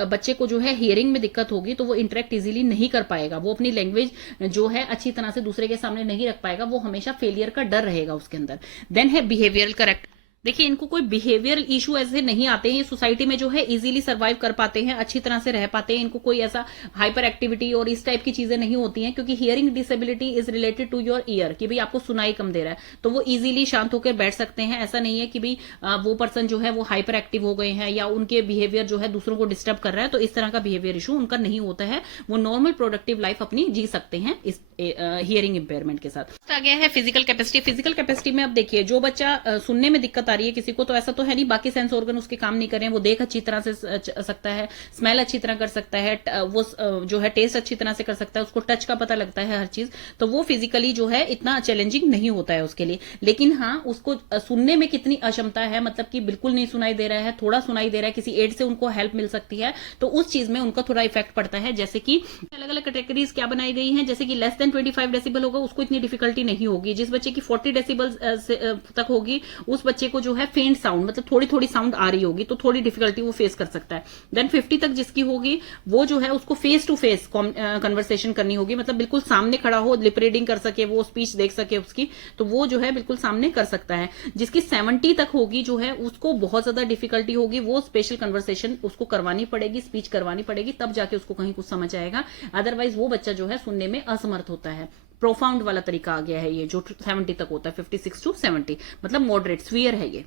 बच्चे को जो है हियरिंग में दिक्कत होगी तो वो इंटरेक्ट इजीली नहीं कर पाएगा, वो अपनी लैंग्वेज जो है अच्छी तरह से दूसरे के सामने नहीं रख पाएगा, वो हमेशा फेलियर का डर रहेगा उसके अंदर। देन है बिहेवियरल करेक्ट। देखिए इनको कोई बिहेवियरल इशू ऐसे नहीं आते हैं, ये सोसाइटी में जो है इजीली सर्वाइव कर पाते हैं, अच्छी तरह से रह पाते हैं, इनको कोई ऐसा हाइपर एक्टिविटी और इस टाइप की चीजें नहीं होती हैं, क्योंकि hearing disability is related to your ear, कि भाई आपको सुनाई कम दे रहा है तो वो इजीली शांत होकर बैठ सकते हैं। ऐसा नहीं है कि भाई वो पर्सन जो है वो हाइपर एक्टिव हो गए हैं या उनके बिहेवियर जो है दूसरों को डिस्टर्ब कर रहा है, तो इस तरह का बिहेवियर इशू उनका नहीं होता है, वो नॉर्मल प्रोडक्टिव लाइफ अपनी जी सकते हैं इस हियरिंग इंपेयरमेंट के साथ। आ गया है फिजिकल कैपेसिटी। फिजिकल कैपेसिटी में अब देखिए जो बच्चा सुनने में दिक्कत आ रही है किसी को, तो ऐसा तो है नहीं बाकी सेंस ऑर्गन उसके काम नहीं कर रहे हैं, वो देख अच्छी तरह से सकता है, स्मेल अच्छी तरह कर सकता है, वो जो है टेस्ट अच्छी तरह से कर सकता है, उसको टच का पता लगता है हर चीज, तो वो फिजिकली जो है इतना चैलेंजिंग नहीं होता है उसके लिए। लेकिन हाँ उसको सुनने में कितनी अक्षमता है, मतलब कि बिल्कुल नहीं सुनाई दे रहा है, थोड़ा सुनाई दे रहा है, किसी एड से उनको हेल्प मिल सकती है, तो उस चीज में उनका थोड़ा इफेक्ट पड़ता है। जैसे कि अलग अलग कैटेगरीज क्या बनाई गई हैं, जैसे कि लेस देन 25 डेसिबल होगा उसको इतनी डिफिकल्टी नहीं होगी, जिस बच्चे की 40 डेसिबल तक होगी उस बच्चे को जो है फेंट साउंड, मतलब थोड़ी थोड़ी साउंड आ रही होगी तो थोड़ी डिफिकल्टी वो फेस कर सकता है। देन 50 तक जिसकी होगी वो जो है उसको फेस टू फेस कन्वर्सेशन करनी होगी, मतलब बिल्कुल सामने खड़ा हो, लिप रीडिंग कर सके, वो स्पीच देख सके उसकी, तो वो जो है बिल्कुल सामने कर सकता है। जिसकी 70 तक होगी जो है उसको बहुत ज्यादा डिफिकल्टी होगी, वो स्पेशल कन्वर्सेशन उसको करवानी पड़ेगी, स्पीच करवानी पड़ेगी, तब जाके उसको कहीं कुछ समझ आएगा, अदरवाइज वो बच्चा जो है सुनने में असमर्थ होता है। प्रोफाउंड वाला तरीका आ गया है ये जो 70 तक होता है, 56 to 70 मतलब मॉडरेट स्फीयर है ये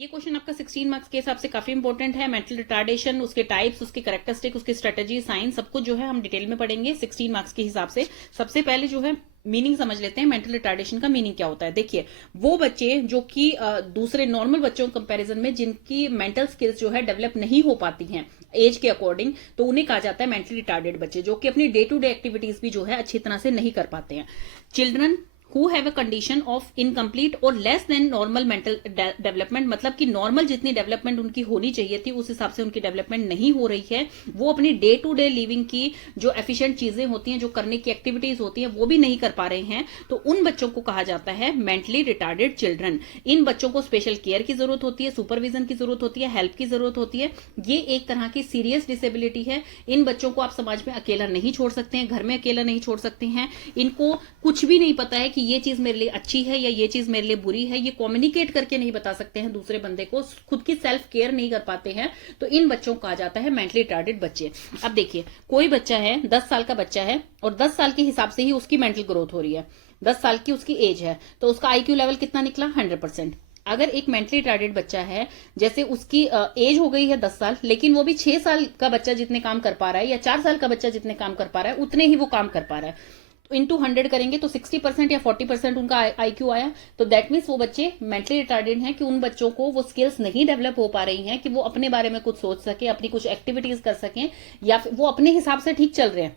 क्वेश्चन आपका 16 मार्क्स के हिसाब से काफी इंपॉर्टेंट है। मेंटल रिटार्डेशन, उसके टाइप्स, उसके कैरेक्टरिस्टिक, उसकी स्ट्रेटेजी, साइन, सब कुछ जो है हम डिटेल में पढ़ेंगे 16 मार्क्स के हिसाब से। सबसे पहले जो है मीनिंग समझ लेते हैं, मेंटल रिटार्डेशन का मीनिंग क्या होता है। देखिए वो बच्चे जो कि दूसरे नॉर्मल बच्चों के कंपैरिजन में जिनकी मेंटल स्किल्स जो है डेवलप नहीं हो पाती हैं एज के अकॉर्डिंग, तो उन्हें कहा जाता है मेंटली रिटार्डेड बच्चे, जो कि अपनी डे टू डे एक्टिविटीज भी जो है अच्छी तरह से नहीं कर पाते हैं। Children who have a condition of incomplete or less than normal mental development, मतलब कि नॉर्मल जितनी डेवलपमेंट उनकी होनी चाहिए थी उस हिसाब से उनकी डेवलपमेंट नहीं हो रही है, वो अपनी डे टू डे लिविंग की जो एफिशिएंट चीजें होती हैं, जो करने की एक्टिविटीज होती हैं, वो भी नहीं कर पा रहे हैं, तो उन बच्चों को कहा जाता है मेंटली रिटार्डेड चिल्ड्रन। इन बच्चों को स्पेशल केयर की जरूरत होती है, सुपरविजन की जरूरत होती है, हेल्प की जरूरत होती है। ये एक तरह की सीरियस डिसेबिलिटी है। इन बच्चों को आप समाज में अकेला नहीं छोड़ सकते हैं, घर में अकेला नहीं छोड़ सकते हैं, इनको कुछ भी नहीं पता है कि ये चीज मेरे लिए अच्छी है या ये चीज मेरे लिए बुरी है, ये कम्युनिकेट करके नहीं बता सकते हैं दूसरे बंदे को, खुद की सेल्फ केयर नहीं कर पाते हैं, तो इन बच्चों को कहा जाता है मेंटली रिटार्डेड बच्चे। अब देखिए कोई बच्चा है 10 साल का बच्चा है और 10 साल के हिसाब से ही उसकी मेंटल ग्रोथ हो रही है, 10 साल की उसकी एज है, तो उसका IQ लेवल कितना निकला 100%। अगर एक मेंटली रिटार्डेड बच्चा है, जैसे उसकी एज हो गई है 10 साल, लेकिन वो भी 6 साल का बच्चा जितने काम कर पा रहा है या 4 साल का बच्चा जितने काम कर पा रहा है उतने ही वो काम कर पा रहा है, तो इंटू 100 करेंगे तो 60% या 40% उनका IQ आया, तो दैट मीन्स वो बच्चे मेंटली रिटार्डेड हैं कि उन बच्चों को वो स्किल्स नहीं डेवलप हो पा रही हैं कि वो अपने बारे में कुछ सोच सके, अपनी कुछ एक्टिविटीज कर सकें, या फिर वो अपने हिसाब से ठीक चल रहे हैं,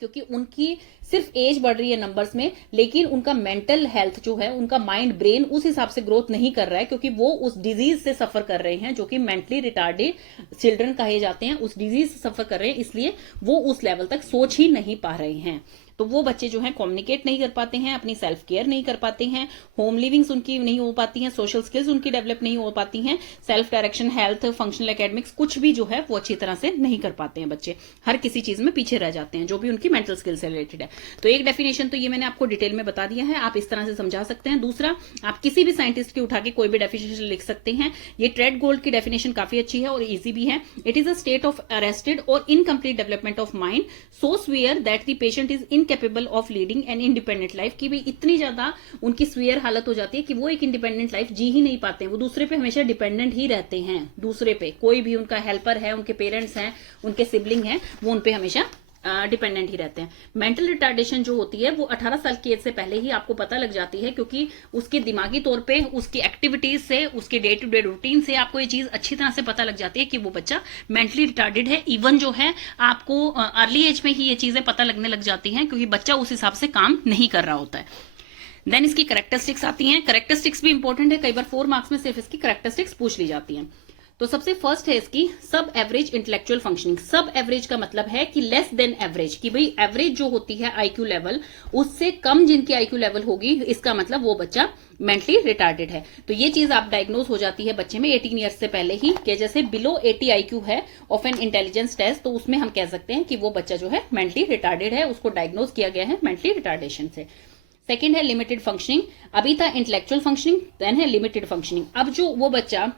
क्योंकि उनकी सिर्फ एज बढ़ रही है नंबर्स में, लेकिन उनका मेंटल हेल्थ जो है, उनका माइंड ब्रेन उस हिसाब से ग्रोथ नहीं कर रहा है, क्योंकि वो उस डिजीज से सफर कर रहे हैं जो कि मेंटली रिटार्डेड चिल्ड्रन कहे जाते हैं, उस डिजीज से सफर कर रहे हैं, इसलिए वो उस लेवल तक सोच ही नहीं पा रहे हैं। तो वो बच्चे जो है कम्युनिकेट नहीं कर पाते हैं, अपनी सेल्फ केयर नहीं कर पाते हैं, होम लिविंग्स उनकी नहीं हो पाती हैं, सोशल स्किल्स उनकी डेवलप नहीं हो पाती हैं, self direction, health, functional academics कुछ भी जो है वो अच्छी तरह से नहीं कर पाते हैं बच्चे, हर किसी चीज में पीछे रह जाते हैं जो भी उनकी मेंटल स्किल से रिलेटेड है। तो एक डेफिनेशन तो ये मैंने आपको डिटेल में बता दिया है, आप इस तरह से समझा सकते हैं। दूसरा, आप किसी भी साइंटिस्ट की उठा के कोई भी डेफिनेशन लिख सकते हैं। ये ट्रेड गोल्ड की डेफिनेशन काफी अच्छी है और इजी भी है। It is a state of arrested और incomplete development of mind so severe that the patient is incapable of leading an independent life, की भी इतनी ज्यादा उनकी स्वीयर हालत हो जाती है कि वो एक इंडिपेंडेंट लाइफ जी ही नहीं पाते हैं, वो दूसरे पे हमेशा डिपेंडेंट ही रहते हैं। दूसरे पे कोई भी उनका हेल्पर है, उनके पेरेंट्स हैं, उनके सिबलिंग हैं, वो उन पे हमेशा डिपेंडेंट ही रहते हैं। मेंटल रिटार्डेशन जो होती है वो 18 साल की एज से पहले ही आपको पता लग जाती है, क्योंकि उसके दिमागी तौर पे, उसकी एक्टिविटीज से, उसके डे टू डे रूटीन से आपको ये चीज अच्छी तरह से पता लग जाती है कि वो बच्चा मेंटली रिटार्डेड है। इवन जो है आपको अर्ली एज में ही ये चीजें पता लगने लग जाती हैं, क्योंकि बच्चा उस हिसाब से काम नहीं कर रहा होता है। देन इसकी करेक्टरिस्टिक्स आती हैं। करेक्टरिस्टिक्स भी इंपॉर्टेंट है, कई बार 4 मार्क्स में सिर्फ इसकी करेक्टरिस्टिक्स पूछ ली जाती हैं। तो सबसे फर्स्ट है इसकी सब एवरेज इंटेलेक्चुअल फंक्शनिंग। सब एवरेज का मतलब है कि लेस देन एवरेज, कि भाई एवरेज जो होती है आईक्यू लेवल, उससे कम जिनकी आईक्यू लेवल होगी, इसका मतलब वो बच्चा मेंटली रिटार्डेड है। तो ये चीज आप डायग्नोज हो जाती है बच्चे में 18 ईयर्स से पहले ही, कि जैसे बिलो 80 आईक्यू है ऑफ एन इंटेलिजेंस टेस्ट, तो उसमें हम कह सकते हैं कि वो बच्चा जो है मेंटली रिटार्डेड है, उसको डायग्नोज किया गया है मेंटली रिटार्डेशन से। सेकेंड है लिमिटेड फंक्शनिंग। अभी था इंटेलेक्चुअल फंक्शनिंग, देन है लिमिटेड फंक्शनिंग। अब जो वो बच्चा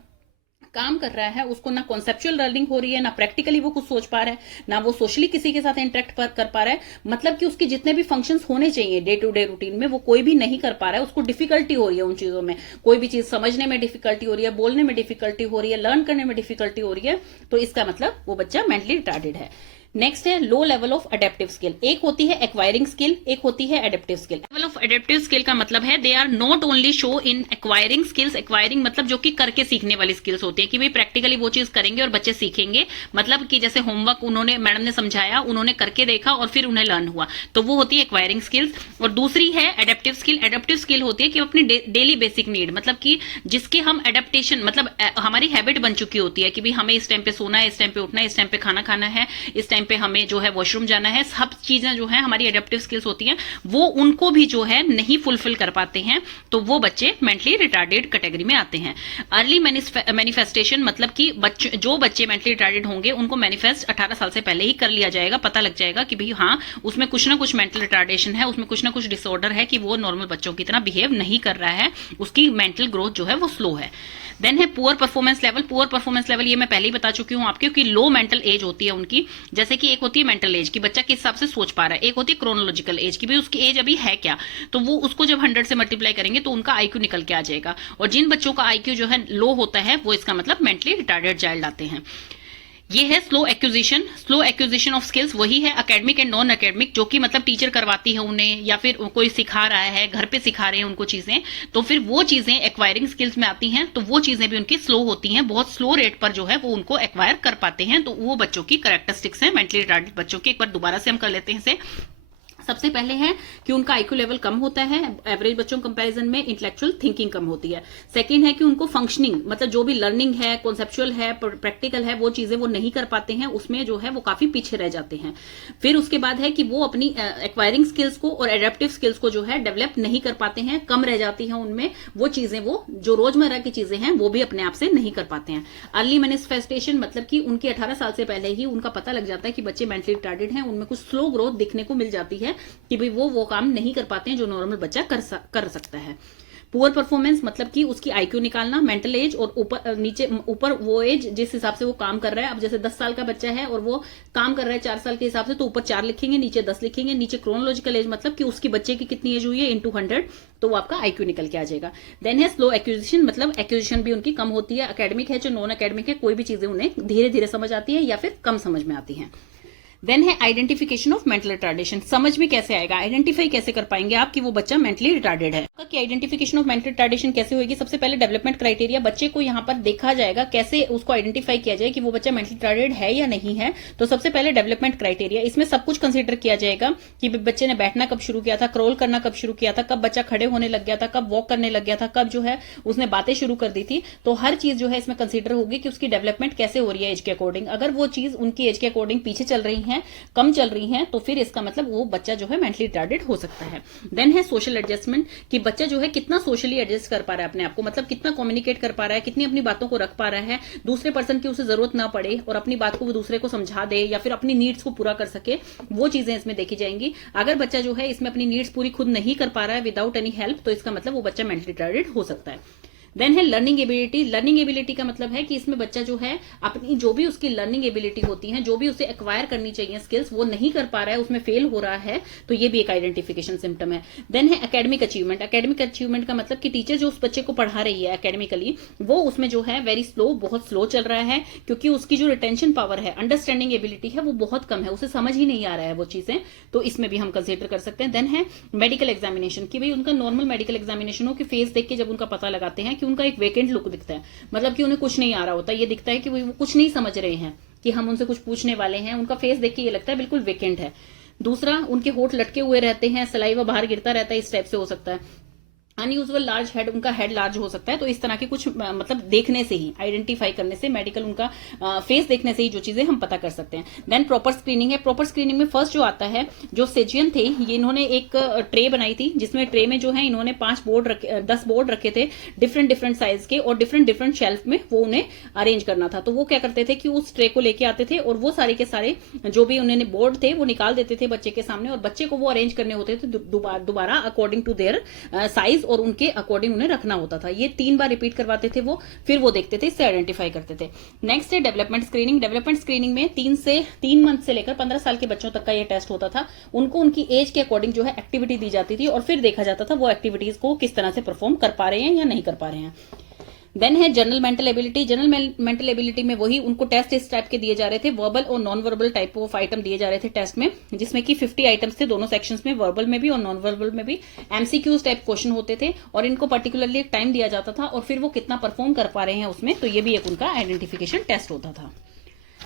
काम कर रहा है उसको ना कॉन्सेप्चुअल लर्निंग हो रही है, ना प्रैक्टिकली वो कुछ सोच पा रहा है, ना वो सोशली किसी के साथ इंटरेक्ट कर पा रहा है, मतलब कि उसके जितने भी फंक्शंस होने चाहिए डे टू डे रूटीन में वो कोई भी नहीं कर पा रहा है। उसको डिफिकल्टी हो रही है उन चीजों में, कोई भी चीज समझने में डिफिकल्टी हो रही है, बोलने में डिफिकल्टी हो रही है, लर्न करने में डिफिकल्टी हो रही है, तो इसका मतलब वो बच्चा मेंटली रिटार्डेड है। नेक्स्ट है low level of adaptive skill. एक होती है एक्वायरिंग स्किल, एक होती है adaptive skill. Level of adaptive skill का मतलब है they are not only show in acquiring skills. Acquiring मतलब जो कि करके सीखने वाली स्किल्स होती है, कि भाई प्रैक्टिकली वो चीज करेंगे और बच्चे सीखेंगे, मतलब कि जैसे होमवर्क उन्होंने, मैडम ने समझाया, उन्होंने करके देखा और फिर उन्हें लर्न हुआ, तो वो होती है एक्वायरिंग स्किल्स। और दूसरी है एडेप्टिव स्किल। एडेप्टिव स्किल होती है कि अपनी डेली बेसिक नीड, मतलब कि जिसके हम एडेप्टेशन, मतलब हमारी हैबिट बन चुकी होती है कि भाई हमें इस टाइम पे सोना है, इस टाइम पे उठना है, इस टाइम पे खाना खाना है, इस टाइम पे हमें जो है वॉशरूम जाना है, सब चीजें जो है हमारी एडेप्टिव स्किल्स होती हैं, वो उनको भी जो है नहीं फुलफिल कर पाते हैं, तो वो बच्चे मेंटली रिटार्डेड कैटेगरी में आते हैं। अर्ली मैनिफेस्टेशन मतलब कि जो बच्चे मेंटली रिटार्डेड होंगे उनको मैनिफेस्ट 18 साल से पहले ही कर लिया जाएगा, पता लग जाएगा कि भाई हाँ उसमें कुछ ना कुछ मेंटल रिटार्डेशन है, उसमें कुछ ना कुछ डिसऑर्डर है, कि वो नॉर्मल बच्चों की तरह बिहेव नहीं कर रहा है, उसकी मेंटल ग्रोथ जो है वो स्लो है। देन है poor performance level. Poor performance level ये मैं पहले ही बता चुकी हूँ आपके, क्योंकि लो मेंटल एज होती है उनकी। जैसे कि एक होती है मेंटल एज कि बच्चा किस हिसाब से सोच पा रहा है, एक होती है क्रोनोलॉजिकल एज की भाई उसकी एज अभी है क्या, तो वो उसको जब 100 से मल्टीप्लाई करेंगे तो उनका आईक्यू निकल के आ जाएगा। और जिन बच्चों का आईक्यू जो है लो होता है वो इसका मतलब मेंटली रिटार्डेड चाइल्ड आते हैं। ये है slow acquisition. Slow acquisition of skills वही है एकेडमिक एंड नॉन एकेडमिक, जो कि मतलब टीचर करवाती है उन्हें या फिर कोई सिखा रहा है, घर पे सिखा रहे हैं उनको चीजें, तो फिर वो चीजें एक्वायरिंग स्किल्स में आती हैं, तो वो चीजें भी उनकी स्लो होती हैं, बहुत स्लो रेट पर जो है वो उनको एक्वायर कर पाते हैं। तो वो बच्चों की कैरेक्टरिस्टिक्स हैं मेंटली रिटार्डेड बच्चों की। एक बार दोबारा से हम कर लेते हैं इसे। सबसे पहले है कि उनका आईक्यू लेवल कम होता है एवरेज बच्चों कंपैरिजन में, इंटेलेक्चुअल थिंकिंग कम होती है। सेकंड है कि उनको फंक्शनिंग, मतलब जो भी लर्निंग है, कॉन्सेप्चुअल है, प्रैक्टिकल है, वो चीजें वो नहीं कर पाते हैं, उसमें जो है वो काफी पीछे रह जाते हैं। फिर उसके बाद है कि वो अपनी एक्वायरिंग स्किल्स को और एडेप्टिव स्किल्स को जो है डेवलप नहीं कर पाते हैं, कम रह जाती है उनमें वो चीजें, वो जो रोजमर्रा की चीजें हैं वो भी अपने आप से नहीं कर पाते हैं। अर्ली मैनिफेस्टेशन मतलब कि उनकी 18 साल से पहले ही उनका पता लग जाता है कि बच्चे मेंटली रिटार्डेड हैं, उनमें कुछ स्लो ग्रोथ दिखने को मिल जाती है कि भाई वो काम नहीं कर पाते हैं जो नॉर्मल बच्चा कर सकता है। पुअर परफॉर्मेंस मतलब कि उसकी आईक्यू निकालना, मेंटल एज और ऊपर वो एज जिस हिसाब से वो काम कर रहा है। अब जैसे 10 साल का बच्चा है और वो काम कर रहा है 4 साल के हिसाब से, तो ऊपर 4 लिखेंगे, नीचे 10 लिखेंगे, नीचे क्रोनोलॉजिकल एज मतलब कि उसकी बच्चे की कितनी एज हुई है इनटू 100, तो वो आपका आईक्यू निकल के आ जाएगा। देन है स्लो एक्विजिशन, मतलब एक्विजिशन भी उनकी कम होती है। एकेडमिक है जो नॉन एकेडमिक है, कोई भी चीजें उन्हें धीरे धीरे समझ आती है या फिर कम समझ में आती है। देन है आइडेंटिफिकेशन ऑफ मेंटल रिटार्डेशन। समझ में कैसे आएगा, आइडेंटिफाई कैसे कर पाएंगे आप कि वो बच्चा मेंटली रिटार्डेड है। कि आइडेंटिफिकेशन ऑफ मेंटल रिटार्डेशन कैसे होगी, सबसे पहले डेवलपमेंट क्राइटेरिया बच्चे को यहाँ पर देखा जाएगा, कैसे उसको आइडेंटिफाई किया जाए कि वो बच्चा मेंटली रिटार्डेड है या नहीं है। तो सबसे पहले डेवलपमेंट क्राइटेरिया, इसमें सब कुछ कंसिडर किया जाएगा कि बच्चे ने बैठना कब शुरू किया था, क्रॉल करना कब शुरू किया था, कब बच्चा खड़े होने लग गया था, कब वॉक करने लग गया था, कब जो है उसने बातें शुरू कर दी थी। तो हर चीज जो है इसमें कंसिडर होगी कि उसकी डेवलपमेंट कैसे हो रही है एज के अकॉर्डिंग। अगर वो चीज उनकी एज के अकॉर्डिंग पीछे चल रही हैं, कम चल रही हैं, तो फिर इसका मतलब वो बच्चा जो है मेंटली रिटार्डेड हो सकता है। देन है सोशल एडजस्टमेंट, कि बच्चा जो है कितना सोशली एडजस्ट कर पा रहा है अपने आप को, मतलब कितना कम्युनिकेट कर पा रहा है, कितनी अपनी बातों को रख पा रहा है, दूसरे पर्सन की उसे जरूरत ना पड़े और अपनी बात को वो दूसरे को समझा दे या फिर अपनी नीड्स को पूरा कर सके, वो चीजें इसमें देखी जाएंगी। अगर बच्चा जो है इसमें अपनी नीड्स पूरी खुद नहीं कर पा रहा है विदाउट एनी हेल्प, तो इसका मतलब वो बच्चा मेंटली रिटार्डेड हो सकता है। देन है लर्निंग एबिलिटी। लर्निंग एबिलिटी का मतलब है कि इसमें बच्चा जो है अपनी जो भी उसकी लर्निंग एबिलिटी होती है, जो भी उसे एक्वायर करनी चाहिए स्किल्स, वो नहीं कर पा रहा है, उसमें फेल हो रहा है, तो ये भी एक आइडेंटिफिकेशन सिम्टम है। देन है एकेडमिक अचीवमेंट। एकेडमिक अचीवमेंट का मतलब कि टीचर जो उस बच्चे को पढ़ा रही है एकेडमिकली, वो उसमें जो है वेरी स्लो, बहुत स्लो चल रहा है, क्योंकि उसकी जो रिटेंशन पावर है, अंडरस्टैंडिंग एबिलिटी है, वो बहुत कम है, उसे समझ ही नहीं आ रहा है वो चीजें, तो इसमें भी हम कंसिडर कर सकते हैं। देन है मेडिकल एग्जामिनेशन, कि भाई उनका नॉर्मल मेडिकल एग्जामिनेशन हो, कि फेस देख के जब उनका पता लगाते हैं कि उनका एक वेकेंट लुक दिखता है, मतलब कि उन्हें कुछ नहीं आ रहा होता, ये दिखता है कि वो कुछ नहीं समझ रहे हैं कि हम उनसे कुछ पूछने वाले हैं, उनका फेस देख के ये लगता है बिल्कुल वेकेंट है। दूसरा, उनके होठ लटके हुए रहते हैं, सलाइवा बाहर गिरता रहता है, इस टाइप से हो सकता है। अनयूजुअल लार्ज हेड, उनका हेड लार्ज हो सकता है, तो इस तरह के कुछ मतलब देखने से ही, आइडेंटिफाई करने से, मेडिकल उनका फेस देखने से ही जो चीजें हम पता कर सकते हैं। देन प्रॉपर स्क्रीनिंग है। प्रॉपर स्क्रीनिंग में फर्स्ट जो आता है, जो सेजियन थे, ये इन्होंने एक ट्रे बनाई थी, जिसमें ट्रे में जो है इन्होंने 10 बोर्ड रखे थे डिफरेंट डिफरेंट साइज के, और डिफरेंट डिफरेंट शेल्फ में वो उन्हें अरेंज करना था। तो वो क्या करते थे कि उस ट्रे को लेके आते थे और वो सारे के सारे जो भी उन्होंने बोर्ड थे वो निकाल देते थे बच्चे के सामने, और बच्चे को वो अरेंज करने होते थे दोबारा अकॉर्डिंग टू देयर साइज, और उनके अकॉर्डिंग उन्हें रखना होता था। ये 3 बार रिपीट करवाते थे वो, फिर वो देखते थे, इससे आइडेंटिफाई करते थे। नेक्स्ट है डेवलपमेंट स्क्रीनिंग। डेवलपमेंट स्क्रीनिंग में 3 मंथ से लेकर 15 साल के बच्चों तक का ये टेस्ट होता था। उनको उनकी एज के अकॉर्डिंग जो है एक्टिविटी दी जाती थी, और फिर देखा जाता था वो एक्टिविटीज को किस तरह से परफॉर्म कर पा रहे हैं या नहीं कर पा रहे हैं। देन है general mental ability. General mental ability में वही उनको टेस्ट इस टाइप के दिए जा रहे थे, वर्बल और non verbal type of item दिए जा रहे थे टेस्ट में, जिसमें कि 50 आइटम्स थे दोनों सेक्शंस में, वर्बल में भी और नॉन वर्बल में भी। एमसीक्यूज टाइप क्वेश्चन होते थे, और इनको पर्टिकुलरली एक टाइम दिया जाता था, और फिर वो कितना परफॉर्म कर पा रहे हैं उसमें, तो ये भी एक उनका आइडेंटिफिकेशन टेस्ट होता था।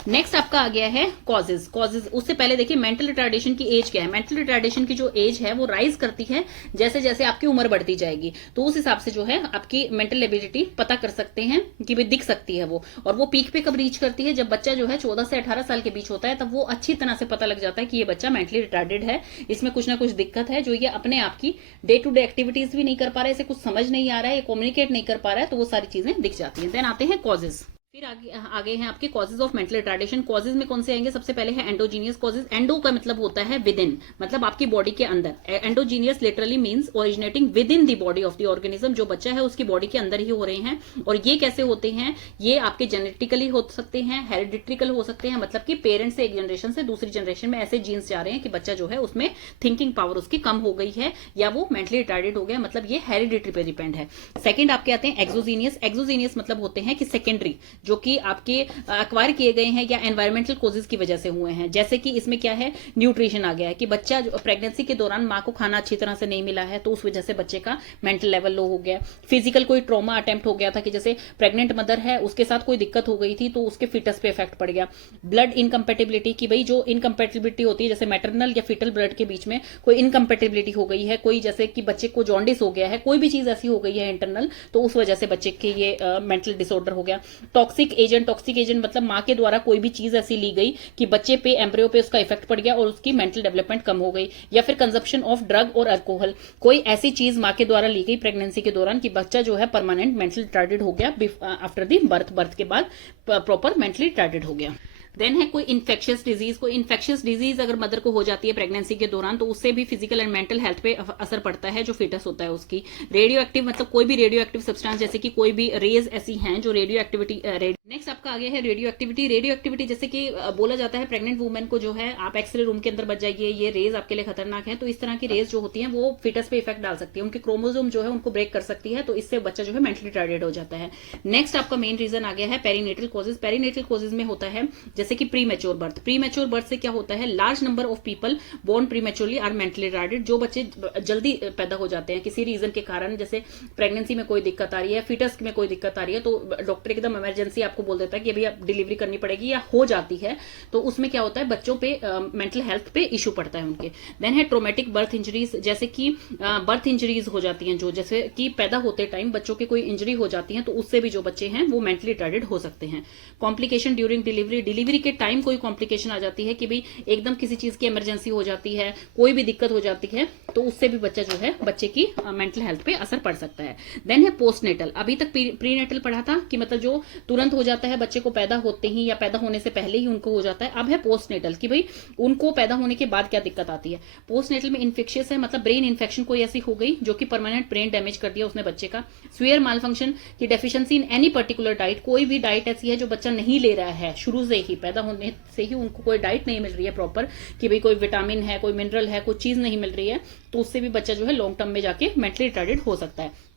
नेक्स्ट आपका आ गया है कॉजेज। उससे पहले देखिए मेंटल रिटार्डेशन की एज क्या है। मेंटल रिटार्डेशन की जो एज है वो राइज करती है जैसे जैसे आपकी उम्र बढ़ती जाएगी, तो उस हिसाब से जो है आपकी मेंटल एबिलिटी पता कर सकते हैं कि भाई दिख सकती है वो। और वो पीक पे कब रीच करती है, जब बच्चा जो है 14 से 18 साल के बीच होता है, तब वो अच्छी तरह से पता लग जाता है कि ये बच्चा मेंटली रिटार्डेड है, इसमें कुछ ना कुछ दिक्कत है, जो ये अपने आप की डे टू डे एक्टिविटीज भी नहीं कर पा रहा है, इसे कुछ समझ नहीं आ रहा है, ये कम्युनिकेट नहीं कर पा रहा है, तो वो सारी चीजें दिख जाती हैं। देन आते हैं कॉजेज। फिर आगे हैं आपके causes of mental retardation. Causes में कौन से आएंगे, सबसे पहले है एंडोजीनियस कॉजेज। एंडो का मतलब होता है विद इन, मतलब आपकी बॉडी के अंदर। Endogenous literally means originating with in the body of the organism, जो बच्चा है उसकी बॉडी के अंदर ही हो रहे हैं। और ये कैसे होते हैं, ये आपके जेनेटिकली हो सकते हैं, हेरिडिट्रिकल हो सकते हैं, मतलब कि पेरेंट्स से एक जनरेशन से दूसरी जनरेशन में ऐसे जीन्स जा रहे हैं कि बच्चा जो है उसमें थिंकिंग पावर उसकी कम हो गई है, या वो मेंटली रिटार्डेड हो गया, मतलब ये हेरिडिट्री पे डिपेंड है। सेकंड आपके आते हैं एक्सोजीनियस। एक्सोजीनियस मतलब होते हैं कि सेकेंडरी, जो कि आपके एक्वायर किए गए हैं या एनवायरमेंटल कोजेस की वजह से हुए हैं। जैसे कि इसमें क्या है, न्यूट्रिशन आ गया है, कि बच्चा प्रेगनेंसी के दौरान माँ को खाना अच्छी तरह से नहीं मिला है, तो उस वजह से बच्चे का मेंटल लेवल लो हो गया। फिजिकल कोई ट्रॉमा अटेम्प्ट हो गया था, कि जैसे प्रेग्नेंट मदर है उसके साथ कोई दिक्कत हो गई थी, तो उसके फिटस पे इफेक्ट पड़ गया। ब्लड इनकम्पेटिबिलिटी, कि भाई जो इनकम्पेटिबिलिटी होती है, जैसे मैटरनल या फिटल ब्लड के बीच में कोई इनकम्पेटिबिलिटी हो गई है, कोई जैसे कि बच्चे को जॉन्डिस हो गया है, कोई भी चीज ऐसी हो गई है इंटरनल, तो उस वजह से बच्चे के ये मेंटल डिसऑर्डर हो गया। टॉक्सिक एजेंट मतलब माँ के द्वारा कोई भी चीज ऐसी ली गई कि बच्चे पे, एम्ब्रियो पे उसका इफेक्ट पड़ गया और उसकी मेंटल डेवलपमेंट कम हो गई। या फिर कंजप्शन ऑफ ड्रग और अल्कोहल, कोई ऐसी चीज माँ के द्वारा ली गई प्रेगनेंसी के दौरान कि बच्चा जो है परमानेंट मेंटल रिटार्डेड हो गया, आफ्टर द बर्थ के बाद प्रॉपर मेंटली रिटार्डेड हो गया। देन है कोई इन्फेक्शियस डिजीज। कोई इन्फेक्शियस डिजीज अगर मदर को हो जाती है प्रेगनेंसी के दौरान, तो उससे भी फिजिकल एंड मेंटल हेल्थ पे असर पड़ता है, जो फिटस होता है उसकी। रेडियो एक्टिव, मतलब कोई भी रेडियो एक्टिव सब्सटेंस, जैसे कि कोई भी रेज ऐसी हैं जो रेडियो एक्टिविटी। नेक्स्ट आपका आगे है रेडियो एक्टिविटी। रेडियो एक्टिविटी जैसे कि बोला जाता है प्रेग्नेंट वुमेन को जो है आप एक्सरे रूम के अंदर बच जाइए, ये रेज आपके लिए खतरनाक है, तो इस तरह की रेज जो होती है वो फिटस पे इफेक्ट डाल सकती है, उनके क्रोमोसोम जो है उनको ब्रेक कर सकती है, तो इससे बच्चा जो है मेंटली रिटार्डेड हो जाता है। नेक्स्ट आपका मेन रीजन आ गया है पेरीनेटल कॉजेज। पेरीनेटल कॉजेज में होता है जैसे कि premature birth. Premature birth से क्या होता है, large number of people born prematurely are mentally retarded. जो बच्चे जल्दी पैदा हो जाते हैं किसी रीजन के कारण, जैसे प्रेगनेंसी में कोई दिक्कत आ रही है, फिटस में कोई दिक्कत आ रही है, तो डॉक्टर एकदम इमरजेंसी आपको बोल देता है कि अभी आप डिलीवरी करनी पड़ेगी या हो जाती है, तो उसमें क्या होता है बच्चों पे मेंटल हेल्थ पे इशू पड़ता है उनके। देन है ट्रोमेटिक बर्थ इंजरीज, जैसे कि बर्थ इंजरीज हो जाती हैं, जो जैसे कि पैदा होते टाइम बच्चों की कोई इंजरी हो जाती है, तो उससे भी जो बच्चे हैं वो मेंटली रिटार्डेड हो सकते हैं। Complication during delivery. Delivery delivery के टाइम कोई कॉम्प्लिकेशन आ जाती है कि भाई एकदम किसी चीज की इमरजेंसी हो जाती है, कोई भी दिक्कत हो जाती है, तो उससे भी बच्चा जो है बच्चे की मेंटल हेल्थ पे असर पड़ सकता है। देन है पोस्टनेटल। अभी तक प्रीनेटल पढ़ा था कि मतलब जो तुरंत हो जाता है बच्चे को पैदा होते ही या पैदा होने से पहले ही उनको हो जाता है। अब है पोस्टनेटल कि भाई उनको पैदा होने के बाद क्या दिक्कत आती है। पोस्टनेटल में इन्फेक्शियस है, मतलब ब्रेन इन्फेक्शन कोई ऐसी हो गई जो कि परमानेंट ब्रेन डैमेज कर दिया उसने बच्चे का। स्वेयर मालफंक्शन की deficiency in any particular diet, कोई भी डाइट ऐसी है जो बच्चा नहीं ले रहा है शुरू से ही, पैदा होने से ही उनको कोई डाइट नहीं मिल रही है प्रॉपर कि भाई कोई विटामिन है, कोई मिनरल है, कोई चीज नहीं मिल रही है, तो उससे भी बच्चा जो है लॉन्ग टर्म में जाके मेंटली रिटार्डेड हो सकता है।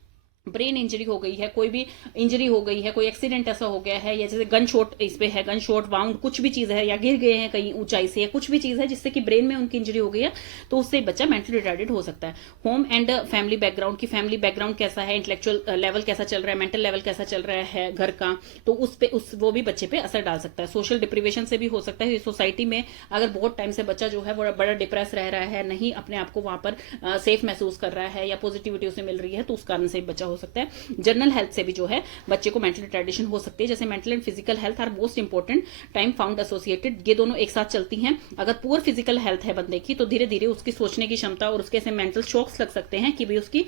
ब्रेन इंजरी हो गई है, कोई भी इंजरी हो गई है, कोई एक्सीडेंट ऐसा हो गया है, या जैसे गन शॉट इस पे है, गन शॉट वाउंड कुछ भी चीज है, या गिर गए हैं कहीं ऊंचाई से, या कुछ भी चीज है जिससे कि ब्रेन में उनकी इंजरी हो गई है, तो उससे बच्चा मेंटली रिटार्डेड हो सकता है। होम एंड फैमिली बैकग्राउंड की, फैमिली बैकग्राउंड कैसा है, इंटेलेक्चुअल लेवल कैसा चल रहा है, मेंटल लेवल कैसा चल रहा है घर का, तो उस पे वो भी बच्चे पे असर डाल सकता है। सोशल डिप्रीवेशन से भी हो सकता है। सोसाइटी में अगर बहुत टाइम से बच्चा जो है वो बड़ा डिप्रेस रह रहा है, नहीं अपने आप को वहां पर सेफ महसूस कर रहा है, या पॉजिटिविटी उसे मिल रही है, तो उस कारण से बच्चा हो सकता है। जनरल हेल्थ से भी जो है बच्चे को मेंटल रिटार्डेशन हो सकती है। जैसे mental and physical health are most important time found associated, ये दोनों एक साथ चलती हैं। अगर पुअर फिजिकल हेल्थ है बंदे की, तो धीरे धीरे उसकी सोचने की क्षमता और उसके ऐसे मेंटल शॉक्स लग सकते हैं कि भाई उसकी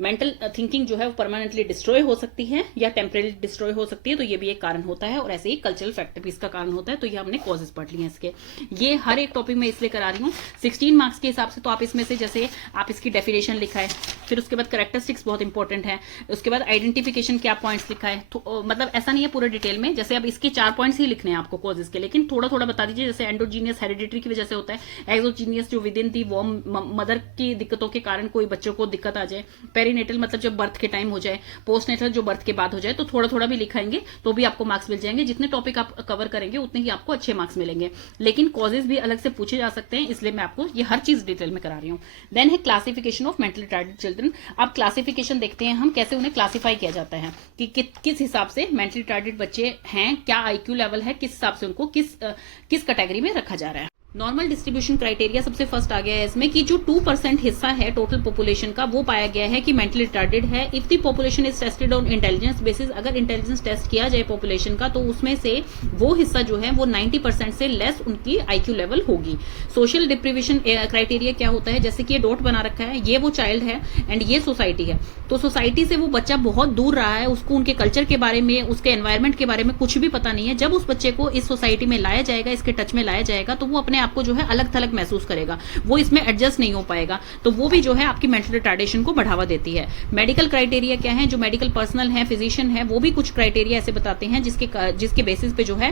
मेंटल थिंकिंग जो है वो परमानेंटली डिस्ट्रॉय हो सकती है या टेम्परेरी डिस्ट्रॉय हो सकती है, तो ये भी एक कारण होता है। और ऐसे ही कल्चरल फैक्टर भी इसका कारण होता है। तो ये हमने कॉजेज पढ़ लिए हैं इसके। ये हर एक टॉपिक में इसलिए करा रही हूँ 16 मार्क्स के हिसाब से, तो आप इसमें से जैसे आप इसकी डेफिनेशन लिखा है, फिर उसके बाद करेक्टरिस्टिक्स बहुत इंपॉर्टेंट है, उसके बाद आइडेंटिफिकेशन क्या पॉइंट्स लिखा है, तो मतलब ऐसा नहीं है पूरे डिटेल में, जैसे अब इसके 4 पॉइंट्स ही लिखने हैं आपको कॉजेज के, लेकिन थोड़ा थोड़ा बता दीजिए। जैसे एंडोजीनियस हेरिडिटरी की वजह से होता है, एक्सोजीनियस जो with in the warm mother की दिक्कतों के कारण कोई बच्चों को दिक्कत आ जाए, पेरीनेटल मतलब जब बर्थ के टाइम हो जाए, पोस्टनेटल जो बर्थ के बाद हो जाए, तो थोड़ा थोड़ा भी लिखाएंगे तो भी आपको मार्क्स मिल जाएंगे। जितने टॉपिक आप कवर करेंगे उतने ही आपको अच्छे मार्क्स मिलेंगे, लेकिन कॉजेज भी अलग से पूछे जा सकते हैं, इसलिए मैं आपको ये हर चीज डिटेल में करा रही हूँ। देन है classification of mentally retarded children. अब क्लासिफिकेशन देखते हैं हम कैसे उन्हें क्लासिफाई किया जाता है कि किस हिसाब से मेंटली रिटार्डेड बच्चे हैं, क्या आईक्यू लेवल है, किस हिसाब से उनको किस कैटेगरी में रखा जा रहा है। नॉर्मल डिस्ट्रीब्यूशन क्राइटेरिया सबसे फर्स्ट आ गया है इसमें कि जो 2% हिस्सा है टोटल पॉपुलेशन का, वो पाया गया है कि मेंटली रिटार्डेड है। If the population is tested on intelligence basis, अगर इंटेलिजेंस टेस्ट किया जाए पॉपुलेशन का, तो उसमें से वो हिस्सा जो है वो 90% से लेस उनकी आईक्यू लेवल होगी। सोशल डिप्रीवेशन क्राइटेरिया क्या होता है, जैसे कि ये डॉट बना रखा है, ये वो चाइल्ड है एंड ये सोसाइटी है, तो सोसाइटी से वो बच्चा बहुत दूर रहा है, उसको उनके कल्चर के बारे में, उसके एनवायरमेंट के बारे में कुछ भी पता नहीं है। जब उस बच्चे को इस सोसाइटी में लाया जाएगा, इसके टच में लाया जाएगा, तो वो अपने आपको जो है अलग थलग महसूस करेगा, वो इसमें एडजस्ट नहीं हो पाएगा, तो वो भी जो है आपकी मेंटल रिटार्डेशन को बढ़ावा देती है। मेडिकल क्राइटेरिया क्या है, जो मेडिकल पर्सनल है, फिजिशियन है, वो भी कुछ क्राइटेरिया ऐसे बताते हैं जिसके बेसिस पे जो है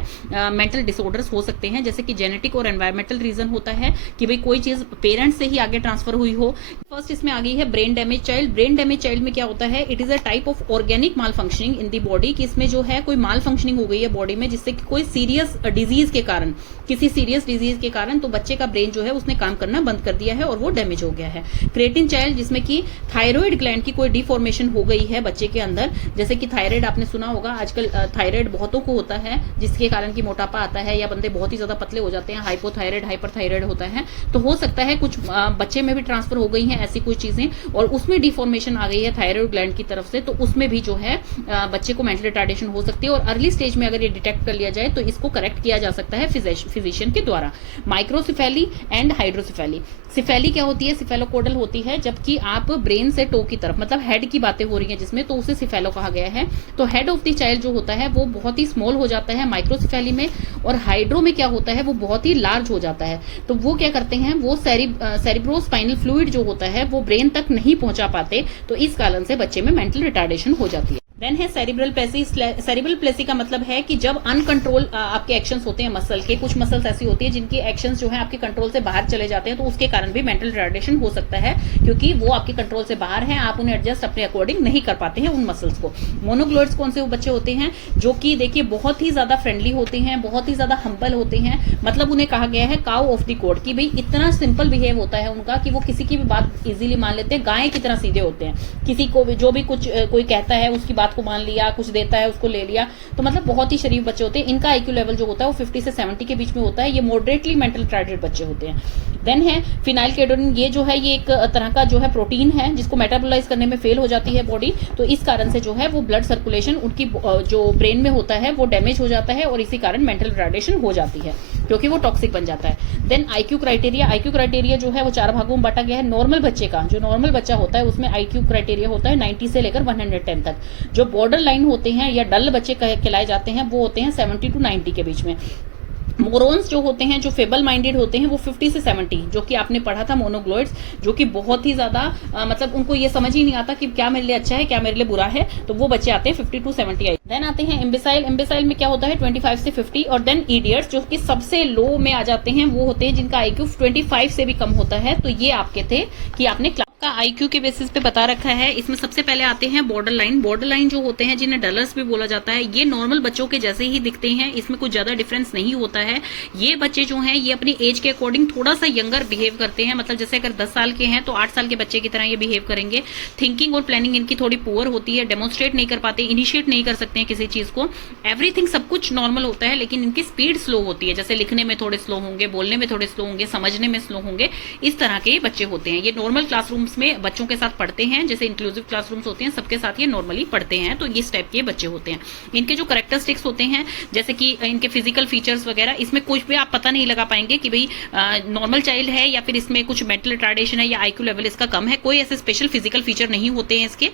मेंटल डिसऑर्डर्स हो सकते हैं, जैसे कि जेनेटिक और एनवायरमेंटल रीजन होता है कि भाई कोई चीज पेरेंट्स से ही आगे ट्रांसफर हुई हो। फर्स्ट इसमें आ गई है brain damage child. Brain damage child में क्या होता है, it is a type of organic mall functioning in the body, कि इसमें जो है कोई माल फंक्शनिंग हो गई है बॉडी में, जिससे कि कोई सीरियस डिजीज के कारण, किसी सीरियस डिजीज के कारण तो बच्चे का ब्रेन जो है उसने काम करना बंद कर दिया है और वो डैमेज हो गया है। क्रिएटिन चाइल्ड, जिसमें कि थायराइड ग्लैंड की कोई डिफॉर्मेशन हो गई है बच्चे के अंदर, जैसे कि थायराइड आपने सुना होगा, आजकल थायराइड बहुतों को होता है, जिसके कारण की मोटापा आता है या बंदे बहुत ही ज्यादा पतले हो जाते हैं, हाइपोथायराइड हाइपरथायराइड होता है, तो हो सकता है कुछ बच्चे में भी ट्रांसफर हो गई हैं ऐसी कुछ चीजें, और उसमें डिफॉर्मेशन आ गई है थायराइड ग्लैंड की तरफ से, तो उसमें भी जो है बच्चे को मेंटल रिटार्डेशन हो सकती है। और अर्ली स्टेज में अगर ये डिटेक्ट कर लिया जाए तो इसको करेक्ट किया जा सकता है फिजिशियन के द्वारा। Microcephaly and हाइड्रोसिफेली। सिफेली क्या होती है, सिफेलोकोडल होती है, जबकि आप ब्रेन से टो की तरफ, मतलब हेड की बातें हो रही हैं जिसमें, तो उसे सिफेलो कहा गया है। तो हेड ऑफ द चाइल्ड जो होता है वो बहुत ही स्मॉल हो जाता है माइक्रोसिफेली में, और हाइड्रो में क्या होता है वो बहुत ही लार्ज हो जाता है। तो वो क्या करते हैं, वो सेरिब्रोस्पाइनल फ्लूइड जो होता है वो ब्रेन तक नहीं पहुंचा पाते, तो इस कारण से बच्चे में मेंटल रिटार्डेशन हो जाती है। देन है सेरिब्रल प्लेसी। सेरिब्रल प्लेसी का मतलब है कि जब अनकंट्रोल आपके एक्शंस होते हैं मसल के, कुछ मसल्स ऐसी होती है जिनकी एक्शंस जो है आपके कंट्रोल से बाहर चले जाते हैं, तो उसके कारण भी मेंटल रिटार्डेशन हो सकता है, क्योंकि वो आपके कंट्रोल से बाहर हैं, आप उन्हें एडजस्ट अपने अकॉर्डिंग नहीं कर पाते हैं उन मसल्स को। मोनोग्लोइड्स कौन से वो बच्चे होते हैं, जो कि देखिए बहुत ही ज्यादा फ्रेंडली होते हैं, बहुत ही ज्यादा हम्बल होते हैं, मतलब उन्हें कहा गया है काउ ऑफ द कोड, कि भाई इतना सिंपल बिहेव होता है उनका कि वो किसी की भी बात इजीली मान लेते हैं, गाय की तरह सीधे होते हैं, किसी को जो भी कुछ कोई कहता है उसकी बात को मान लिया, कुछ देता है उसको ले लिया, तो मतलब बहुत ही शरीफ बच्चे होते हैं। इनका आईक्यू लेवल जो होता है वो 50 से 70 के बीच में होता है। ये मॉडरेटली मेंटल रिटार्डेड बच्चे होते हैं। देन है फिनाइलकेटोनिन, ये जो है ये एक तरह का जो है प्रोटीन है जिसको मेटाबोलाइज करने में फेल हो जाती है बॉडी, तो इस कारण से जो है वो ब्लड सर्कुलेशन उनकी जो ब्रेन में होता है वो डैमेज हो जाता है और इसी कारण मेंटल रिटार्डेशन हो जाती है क्योंकि वो टॉक्सिक बन जाता है। देन आईक्यू क्राइटेरिया जो है वो 4 भागों में बांटा गया है। नॉर्मल बच्चे का, जो नॉर्मल बच्चा होता है उसमें आईक्यू क्राइटेरिया होता है 90 से लेकर 110 तक। जो बॉर्डर लाइन होते हैं या डल बच्चे कहलाए जाते हैं वो होते हैं 70 to 90 के बीच में। मोरॉन्स जो होते हैं, जो फेबल माइंडेड होते हैं, वो 50 से 70, जो कि आपने पढ़ा था मोनोग्लोइड्स, जो कि बहुत ही ज्यादा मतलब उनको ये समझ ही नहीं आता कि क्या मेरे लिए अच्छा है क्या मेरे लिए बुरा है, तो वो बच्चे आते हैं 50 to 70। देन आते हैं इम्बिसाइल में क्या होता है 25 से 50। और देन इडियट्स जो कि सबसे लो में आ जाते हैं, वो होते हैं जिनका आईक्यू 25 से भी कम होता है। तो ये आपके थे कि आपने का आईक्यू के बेसिस पे बता रखा है। इसमें सबसे पहले आते हैं बॉर्डर लाइन जो होते हैं, जिन्हें डलर्स भी बोला जाता है। ये नॉर्मल बच्चों के जैसे ही दिखते हैं, इसमें कुछ ज्यादा डिफरेंस नहीं होता है। ये बच्चे जो हैं ये अपनी एज के अकॉर्डिंग थोड़ा सा यंगर बिहेव करते हैं, मतलब जैसे अगर 10 साल के हैं तो 8 साल के बच्चे की तरह ये बिहेव करेंगे। थिंकिंग और प्लानिंग इनकी थोड़ी पुअर होती है, डेमोन्स्ट्रेट नहीं कर पाते, इनिशिएट नहीं कर सकते हैं किसी चीज को। एवरीथिंग सब कुछ नॉर्मल होता है, लेकिन इनकी स्पीड स्लो होती है, जैसे लिखने में थोड़े स्लो होंगे, बोलने में थोड़े स्लो होंगे, समझने में स्लो होंगे, इस तरह के बच्चे होते हैं। ये नॉर्मल क्लासरूम्स में बच्चों के साथ पढ़ते हैं, जैसे इंक्लूसिव क्लासरूम्स होते हैं सबके साथ ये नॉर्मली पढ़ते हैं, तो इस टाइप के बच्चे होते हैं। इनके जो कैरेक्टरिस्टिक्स होते हैं, जैसे कि इनके फिजिकल फीचर्स वगैरह, इसमें कुछ भी आप पता नहीं लगा पाएंगे कि भाई नॉर्मल चाइल्ड है या फिर इसमें कुछ मेंटल रिटार्डेशन है या आईक्यू लेवल इसका कम है। कोई ऐसे स्पेशल फिजिकल फीचर नहीं होते हैं इसके।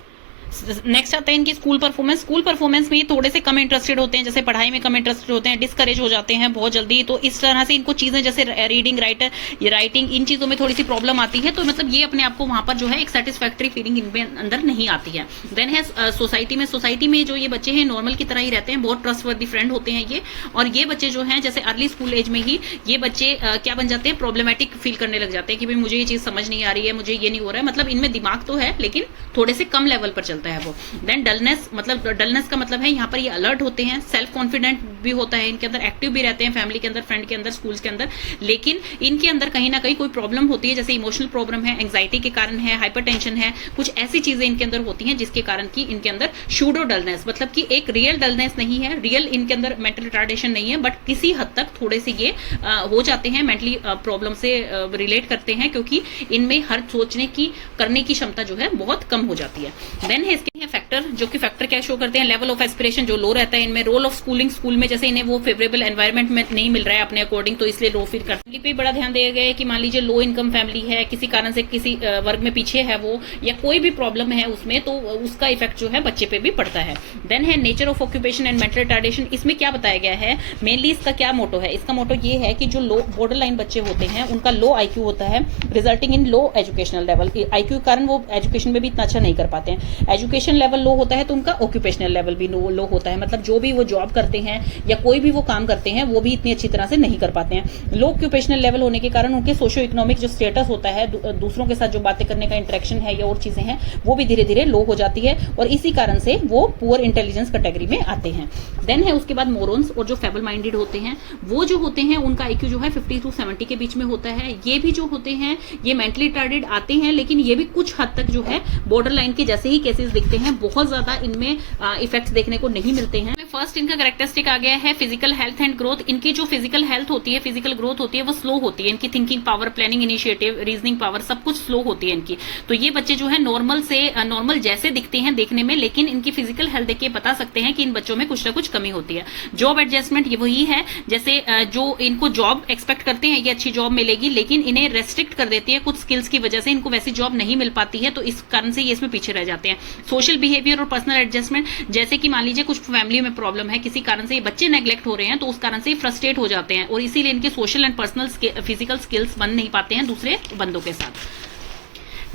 नेक्स्ट आता है इनकी स्कूल परफॉर्मेंस में ये थोड़े से कम इंटरेस्टेड होते हैं, जैसे पढ़ाई में कम इंटरेस्टेड होते हैं, डिस्करेज हो जाते हैं बहुत जल्दी। तो इस तरह से इनको चीजें जैसे रीडिंग राइटिंग इन चीजों में थोड़ी सी प्रॉब्लम आती है, तो मतलब ये अपने आप को वहां पर जो है एक सेटिस्फैक्टरी फीलिंग इनके अंदर नहीं आती है। देन है सोसाइटी में जो ये बच्चे हैं नॉर्मल की तरह ही रहते हैं, बहुत ट्रस्टवर्दी फ्रेंड होते हैं ये। और ये बच्चे जो हैं जैसे अर्ली स्कूल एज में ही ये बच्चे क्या बन जाते हैं, प्रॉब्लमेटिक फील करने लग जाते हैं कि भाई मुझे ये चीज समझ नहीं आ रही है, मुझे ये नहीं हो रहा है, मतलब इनमें दिमाग तो है लेकिन थोड़े से कम लेवल पर चलता है वो। देन डलनेस का मतलब है यहाँ पर ये अलर्ट होते हैं, सेल्फ कॉन्फिडेंट भी होता है इनके अंदर, एक्टिव भी रहते हैं फैमिली के अंदर, फ्रेंड के अंदर, स्कूल्स के अंदर। लेकिन इनके अंदर कहीं ना कहीं कोई प्रॉब्लम होती है, जैसे इमोशनल प्रॉब्लम है, एंग्जाइटी के कारण है, हाइपरटेंशन है, कुछ ऐसी चीजें इनके अंदर होती हैं जिसके कारण की इनके अंदर शूडो डलनेस, मतलब कि एक रियल डलनेस नहीं है, रियल इनके अंदर मेंटल रिटार्डेशन नहीं है, बट किसी हद तक थोड़े से ये हो जाते हैं, मेंटली प्रॉब्लम से रिलेट करते हैं, क्योंकि इनमें हर सोचने की करने की क्षमता जो है बहुत कम हो जाती है। देन है इसके फैक्टर, जो कि फैक्टर क्या शो करते हैं, लेवल ऑफ एस्पिरेशन जो लो रहता है इनमें। रोल ऑफ स्कूल में जैसे इन्हें वो फेवरेबल एनवायरनमेंट में नहीं मिल रहा है अपने अकॉर्डिंग, तो इसलिए लो फील करते हैं। पे बड़ा ध्यान दिया गया है कि मान लीजिए लो इनकम फैमिली है, किसी कारण से किसी वर्ग में पीछे है वो, या कोई भी प्रॉब्लम है उसमें, तो उसका इफेक्ट जो है बच्चे पे भी पड़ता है। देन है nature of occupation and mental retardation. इसमें क्या बताया गया है, मेनली इसका क्या मोटो है, इसका मोटो ये है कि जो लो बॉर्डर लाइन बच्चे होते हैं उनका लो आईक्यू होता है, resulting in low educational level. IQ के कारण वो एजुकेशन में भी इतना अच्छा नहीं कर पाते हैं। एजुकेशन लेवल लो होता है तो उनका ऑक्यूपेशनल लेवल भी लो होता है, मतलब जो भी वो जॉब करते हैं या कोई भी वो काम करते हैं वो भी इतनी अच्छी तरह से नहीं कर पाते हैं। लो ऑक्यूपेशनल लेवल होने के कारण उनके सोशियो इकोनॉमिक जो स्टेटस होता है, दूसरों के साथ जो बातें करने का इंटरेक्शन है या और चीजें हैं, वो भी धीरे धीरे लो हो जाती है, और इसी कारण से वो पुअर इंटेलिजेंस कैटेगरी में आते हैं। देन है उसके बाद मोरॉन्स, और जो फेबल माइंडेड होते हैं वो जो होते हैं उनका आईक्यू जो है 50 to 70 के बीच में होता है। ये भी जो होते हैं ये मेंटली रिटार्डेड आते हैं, लेकिन ये भी कुछ हद तक जो है बॉर्डर लाइन के जैसे ही केसेस दिखते हैं, बहुत ज्यादा इनमें इफेक्ट्स देखने को नहीं मिलते हैं। फर्स्ट इनका कैरेक्टरिस्टिक आ गया है फिजिकल हेल्थ एंड ग्रोथ। इनकी जो फिजिकल हेल्थ होती है, फिजिकल ग्रोथ होती है, वो स्लो होती है। इनकी thinking power, planning initiative, reasoning power सब कुछ स्लो होती है इनकी। तो ये बच्चे जो है नॉर्मल जैसे दिखते हैं देखने में, लेकिन इनकी फिजिकल हेल्थ देख के बता सकते हैं कि इन बच्चों में कुछ ना कुछ कमी होती है। जॉब एडजस्टमेंट ये वही है, जैसे जो इनको जॉब एक्सपेक्ट करते हैं ये अच्छी जॉब मिलेगी, लेकिन इन्हें रेस्ट्रिक्ट कर देती है कुछ स्किल्स की वजह से, इनको वैसी जॉब नहीं मिल पाती है, तो इस कारण से ये इसमें पीछे रह जाते हैं। सोशल बिहेवियर और पर्सनल एडजस्टमेंट, जैसे कि मान लीजिए कुछ फैमिली में प्रॉब्लम है, किसी कारण से ये बच्चे नेग्लेक्ट हो रहे हैं, तो उस कारण से फ्रस्ट्रेट हो जाते हैं, और इसीलिए इनके social and personal physical skills बन नहीं पाते हैं दूसरे बंदों के साथ।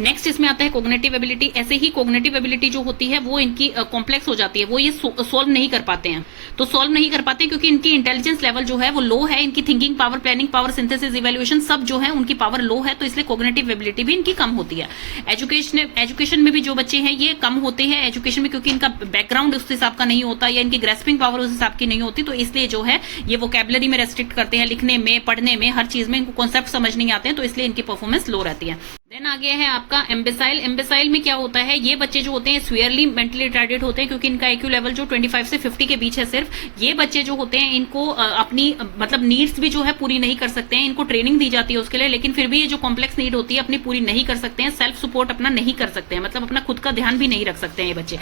नेक्स्ट इसमें आता है कोग्निटिव एबिलिटी। ऐसे ही कोग्निटिव एबिलिटी जो होती है वो इनकी कॉम्प्लेक्स हो जाती है, वो ये सोल्व नहीं कर पाते हैं। तो सोल्व नहीं कर पाते क्योंकि इनकी इंटेलिजेंस लेवल जो है वो लो है, इनकी thinking power, planning power, synthesis, evaluation सब जो है उनकी पावर लो है, तो इसलिए कोग्निटिव एबिलिटी भी इनकी कम होती है। एजुकेशन में भी जो बच्चे हैं ये कम होते हैं एजुकेशन में, क्योंकि इनका बैकग्राउंड उस हिसाब का नहीं होता या इनकी ग्रेस्पिंग पावर उस हिसाब की नहीं होती, तो इसलिए जो है ये वोकैबुलरी में रेस्ट्रिक्ट करते हैं, लिखने में, पढ़ने में, हर चीज में इनको कॉन्सेप्ट समझ नहीं आते हैं, तो इसलिए इनकी परफॉर्मेंस लो रहती है। देन आ गया है आपका एम्बेसाइल। एम्बेसाइल में क्या होता है, ये बच्चे जो होते हैं स्वेयरली मेंटली रिटार्डेड होते हैं, क्योंकि इनका आईक्यू लेवल जो 25 से 50 के बीच है सिर्फ। ये बच्चे जो होते हैं इनको अपनी मतलब नीड्स भी जो है पूरी नहीं कर सकते हैं, इनको ट्रेनिंग दी जाती है उसके लिए, लेकिन फिर भी ये जो कॉम्प्लेक्स नीड होती है अपनी पूरी नहीं कर सकते हैं, सेल्फ सपोर्ट अपना नहीं कर सकते हैं, मतलब अपना खुद का ध्यान भी नहीं रख सकते हैं ये बच्चे।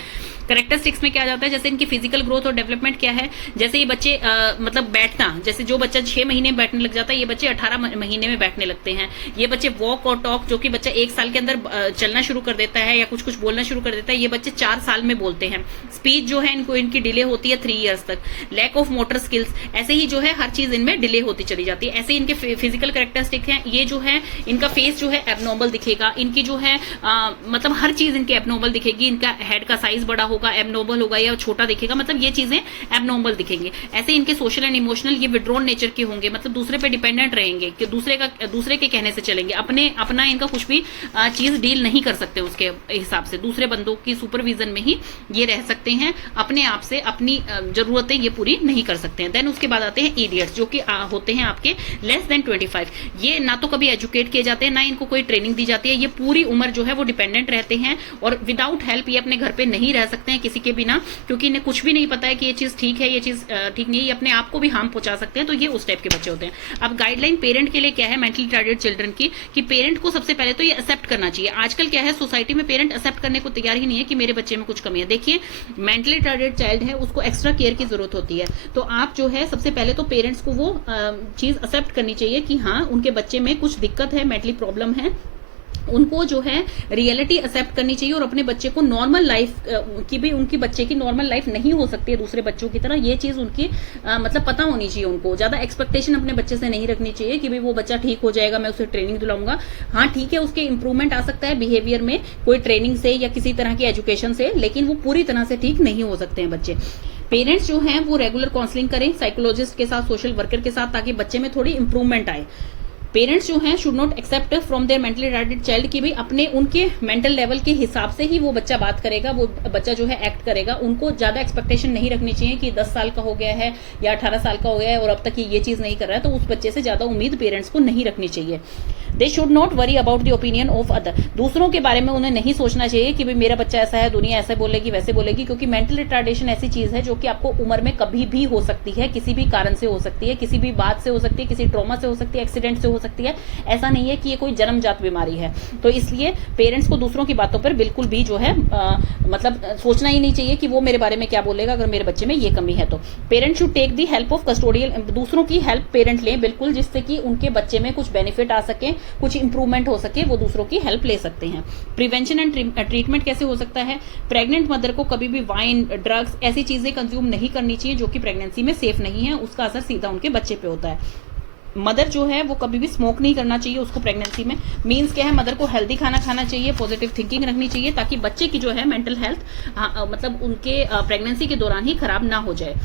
कैरेक्टरिस्टिक्स में क्या जाता है, जैसे इनकी फिजिकल ग्रोथ और डेवलपमेंट क्या है, जैसे ये बच्चे मतलब बैठना, जैसे जो बच्चा 6 महीने में बैठने लग जाता है, ये बच्चे 18 महीने में बैठने लगते हैं। ये बच्चे वॉक और टॉक, जो कि बच्चा 1 साल के अंदर चलना शुरू कर देता है या कुछ कुछ बोलना शुरू कर देता है, ये बच्चे 4 साल में बोलते हैं। स्पीच जो है इनको इनकी डिले होती है 3 इयर्स तक। लैक ऑफ मोटर स्किल्स, ऐसे ही जो है हर चीज इनमें डिले होती चली जाती है। ऐसे इनके फिजिकल कैरेक्टरिस्टिक हैं, ये जो है इनका फेस जो है एबनॉर्मल दिखेगा, इनकी जो है मतलब हर चीज इनकी एबनॉर्मल दिखेगी, इनका हेड का साइज बड़ा होगा, एबनॉर्मल होगा या छोटा दिखेगा, मतलब ये चीजें एबनॉर्मल दिखेंगी। ऐसे इनके सोशल एंड इमोशनल, ये विड्रॉन नेचर के होंगे, मतलब दूसरे पे डिपेंडेंट रहेंगे कि दूसरे के कहने से चलेंगे, अपना इनका कुछ भी चीज डील नहीं कर सकते उसके हिसाब से, दूसरे बंदों की सुपरविजन में ही ये रह सकते हैं, अपने आप से अपनी जरूरतें ये पूरी नहीं कर सकते हैं। देन उसके बाद आते हैं इडियट्स, जो कि होते हैं आपके लेस देन 25। ये ना तो कभी एजुकेट किए जाते हैं, ना इनको कोई ट्रेनिंग दी जाती है, ये पूरी उम्र जो है वो डिपेंडेंट रहते हैं और विदाउट हेल्प ये अपने घर पे नहीं रह सकते हैं किसी के बिना, क्योंकि इन्हें कुछ भी नहीं पता है कि ये चीज ठीक है, ये चीज ठीक नहीं है, ये अपने आप को भी हार्म पहुंचा सकते हैं। तो ये उस टाइप के बच्चे होते हैं। अब गाइडलाइन पेरेंट के लिए क्या है मेंटली रिटार्डेड चिल्ड्रन की, कि पेरेंट को सबसे पहले तो ये एक्सेप्ट करना चाहिए। आजकल क्या है, सोसाइटी में पेरेंट एक्सेप्ट करने को तैयार ही नहीं है कि मेरे बच्चे में कुछ कमी है। देखिए, मेंटली रिटार्डेड चाइल्ड है, उसको एक्स्ट्रा केयर की जरूरत होती है, तो आप जो है सबसे पहले तो पेरेंट्स को वो चीज एक्सेप्ट करनी चाहिए कि हाँ उनके बच्चे में कुछ दिक्कत है, मेंटली प्रॉब्लम है, उनको जो है रियलिटी एक्सेप्ट करनी चाहिए और अपने बच्चे को नॉर्मल लाइफ की भी, उनकी बच्चे की नॉर्मल लाइफ नहीं हो सकती है दूसरे बच्चों की तरह, ये चीज उनकी मतलब पता होनी चाहिए। उनको ज्यादा एक्सपेक्टेशन अपने बच्चे से नहीं रखनी चाहिए कि भाई वो बच्चा ठीक हो जाएगा, मैं उसे ट्रेनिंग दिलाऊंगा। हाँ ठीक है, उसके इंप्रूवमेंट आ सकता है बिहेवियर में कोई ट्रेनिंग से या किसी तरह की एजुकेशन से, लेकिन वो पूरी तरह से ठीक नहीं हो सकते हैं बच्चे। पेरेंट्स जो हैं वो रेगुलर काउंसलिंग करें साइकोलॉजिस्ट के साथ, सोशल वर्कर के साथ, ताकि बच्चे में थोड़ी इंप्रूवमेंट आए। पेरेंट्स जो हैं should not accept from their mentally retarded child की भी अपने उनके मेंटल लेवल के हिसाब से ही वो बच्चा बात करेगा, वो बच्चा जो है एक्ट करेगा। उनको ज्यादा एक्सपेक्टेशन नहीं रखनी चाहिए कि 10 साल का हो गया है या 18 साल का हो गया है और अब तक ये चीज नहीं कर रहा है, तो उस बच्चे से ज्यादा उम्मीद पेरेंट्स को नहीं रखनी चाहिए। They should not worry about the opinion of other, दूसरों के बारे में उन्हें नहीं सोचना चाहिए कि भाई मेरा बच्चा ऐसा है, दुनिया ऐसे बोलेगी वैसे बोलेगी, क्योंकि मेंटल रिटार्डेशन ऐसी चीज है जो कि आपको उम्र में कभी भी हो सकती है, किसी भी कारण से हो सकती है, किसी भी बात से हो सकती है, किसी ट्रॉमा से हो सकती है, एक्सीडेंट से हो सकती है। ऐसा नहीं है कि ये कोई जन्मजात बीमारी है। तो इसलिए पेरेंट्स को दूसरों की बातों पर बिल्कुल भी जो है मतलब सोचना ही नहीं चाहिए कि वो मेरे बारे में क्या बोलेगा अगर मेरे बच्चे में ये कमी है। तो parents should take the help of custodial, दूसरों की हेल्प पेरेंट लें बिल्कुल, जिससे कि उनके बच्चे में कुछ बेनिफिट आ सके, कुछ इंप्रूवमेंट हो सके, वो दूसरों की हेल्प ले सकते हैं। प्रिवेंशन एंड ट्रीटमेंट कैसे हो सकता है, प्रेग्नेंट मदर को कभी भी वाइन, ड्रग्स ऐसी चीजें कंज्यूम नहीं करनी चाहिए जो कि प्रेगनेंसी में सेफ नहीं है, उसका असर सीधा उनके बच्चे पे होता है। मदर जो है वो कभी भी स्मोक नहीं करना चाहिए उसको प्रेगनेंसी में। मीन्स क्या है, मदर को हेल्दी खाना खाना चाहिए, पॉजिटिव थिंकिंग रखनी चाहिए, ताकि बच्चे की जो है मेंटल हेल्थ मतलब उनके प्रेगनेंसी के दौरान ही खराब ना हो जाए।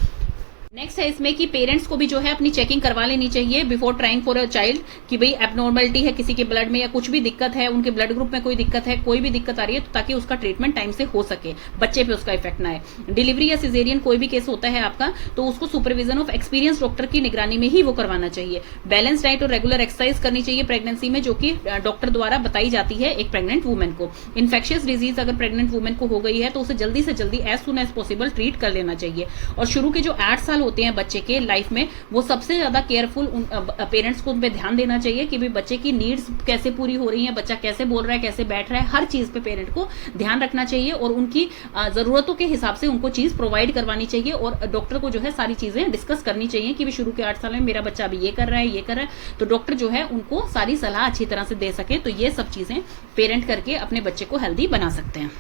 नेक्स्ट है इसमें कि पेरेंट्स को भी जो है अपनी चेकिंग करवा लेनी चाहिए before trying for a child, कि भाई एबनॉर्मलिटी है किसी के ब्लड में या कुछ भी दिक्कत है, उनके ब्लड ग्रुप में कोई दिक्कत है, कोई भी दिक्कत आ रही है, तो ताकि उसका ट्रीटमेंट टाइम से हो सके, बच्चे पे उसका इफेक्ट ना आए। डिलीवरी या सिजेरियन कोई भी केस होता है आपका, तो उसको सुपरविजन ऑफ एक्सपीरियंस डॉक्टर की निगरानी में ही वो करवाना चाहिए। बैलेंस डाइट और रेगुलर एक्सरसाइज करनी चाहिए प्रेगनेंसी में, जो कि डॉक्टर द्वारा बताई जाती है एक प्रेग्नेंट वुमेन को। इन्फेक्शियस डिजीज अगर प्रेग्नेंट वुमेन को हो गई है तो उसे जल्दी से जल्दी as soon as possible treat कर लेना चाहिए। और शुरू के जो 8 साल होते हैं बच्चे के लाइफ में, वो सबसे ज्यादा केयरफुल पेरेंट्स को उन पे ध्यान देना चाहिए कि भाई बच्चे की नीड्स कैसे पूरी हो रही हैं, बच्चा कैसे बोल रहा है, कैसे बैठ रहा है, हर चीज पे पेरेंट को ध्यान रखना चाहिए और उनकी जरूरतों के हिसाब से उनको चीज प्रोवाइड करवानी चाहिए। और डॉक्टर को जो है सारी चीजें डिस्कस करनी चाहिए कि शुरू के 8 साल में मेरा बच्चा अभी ये कर रहा है, ये कर रहा है, तो डॉक्टर जो है उनको सारी सलाह अच्छी तरह से दे सके। तो ये सब चीजें पेरेंट करके अपने बच्चे को हेल्दी बना सकते हैं।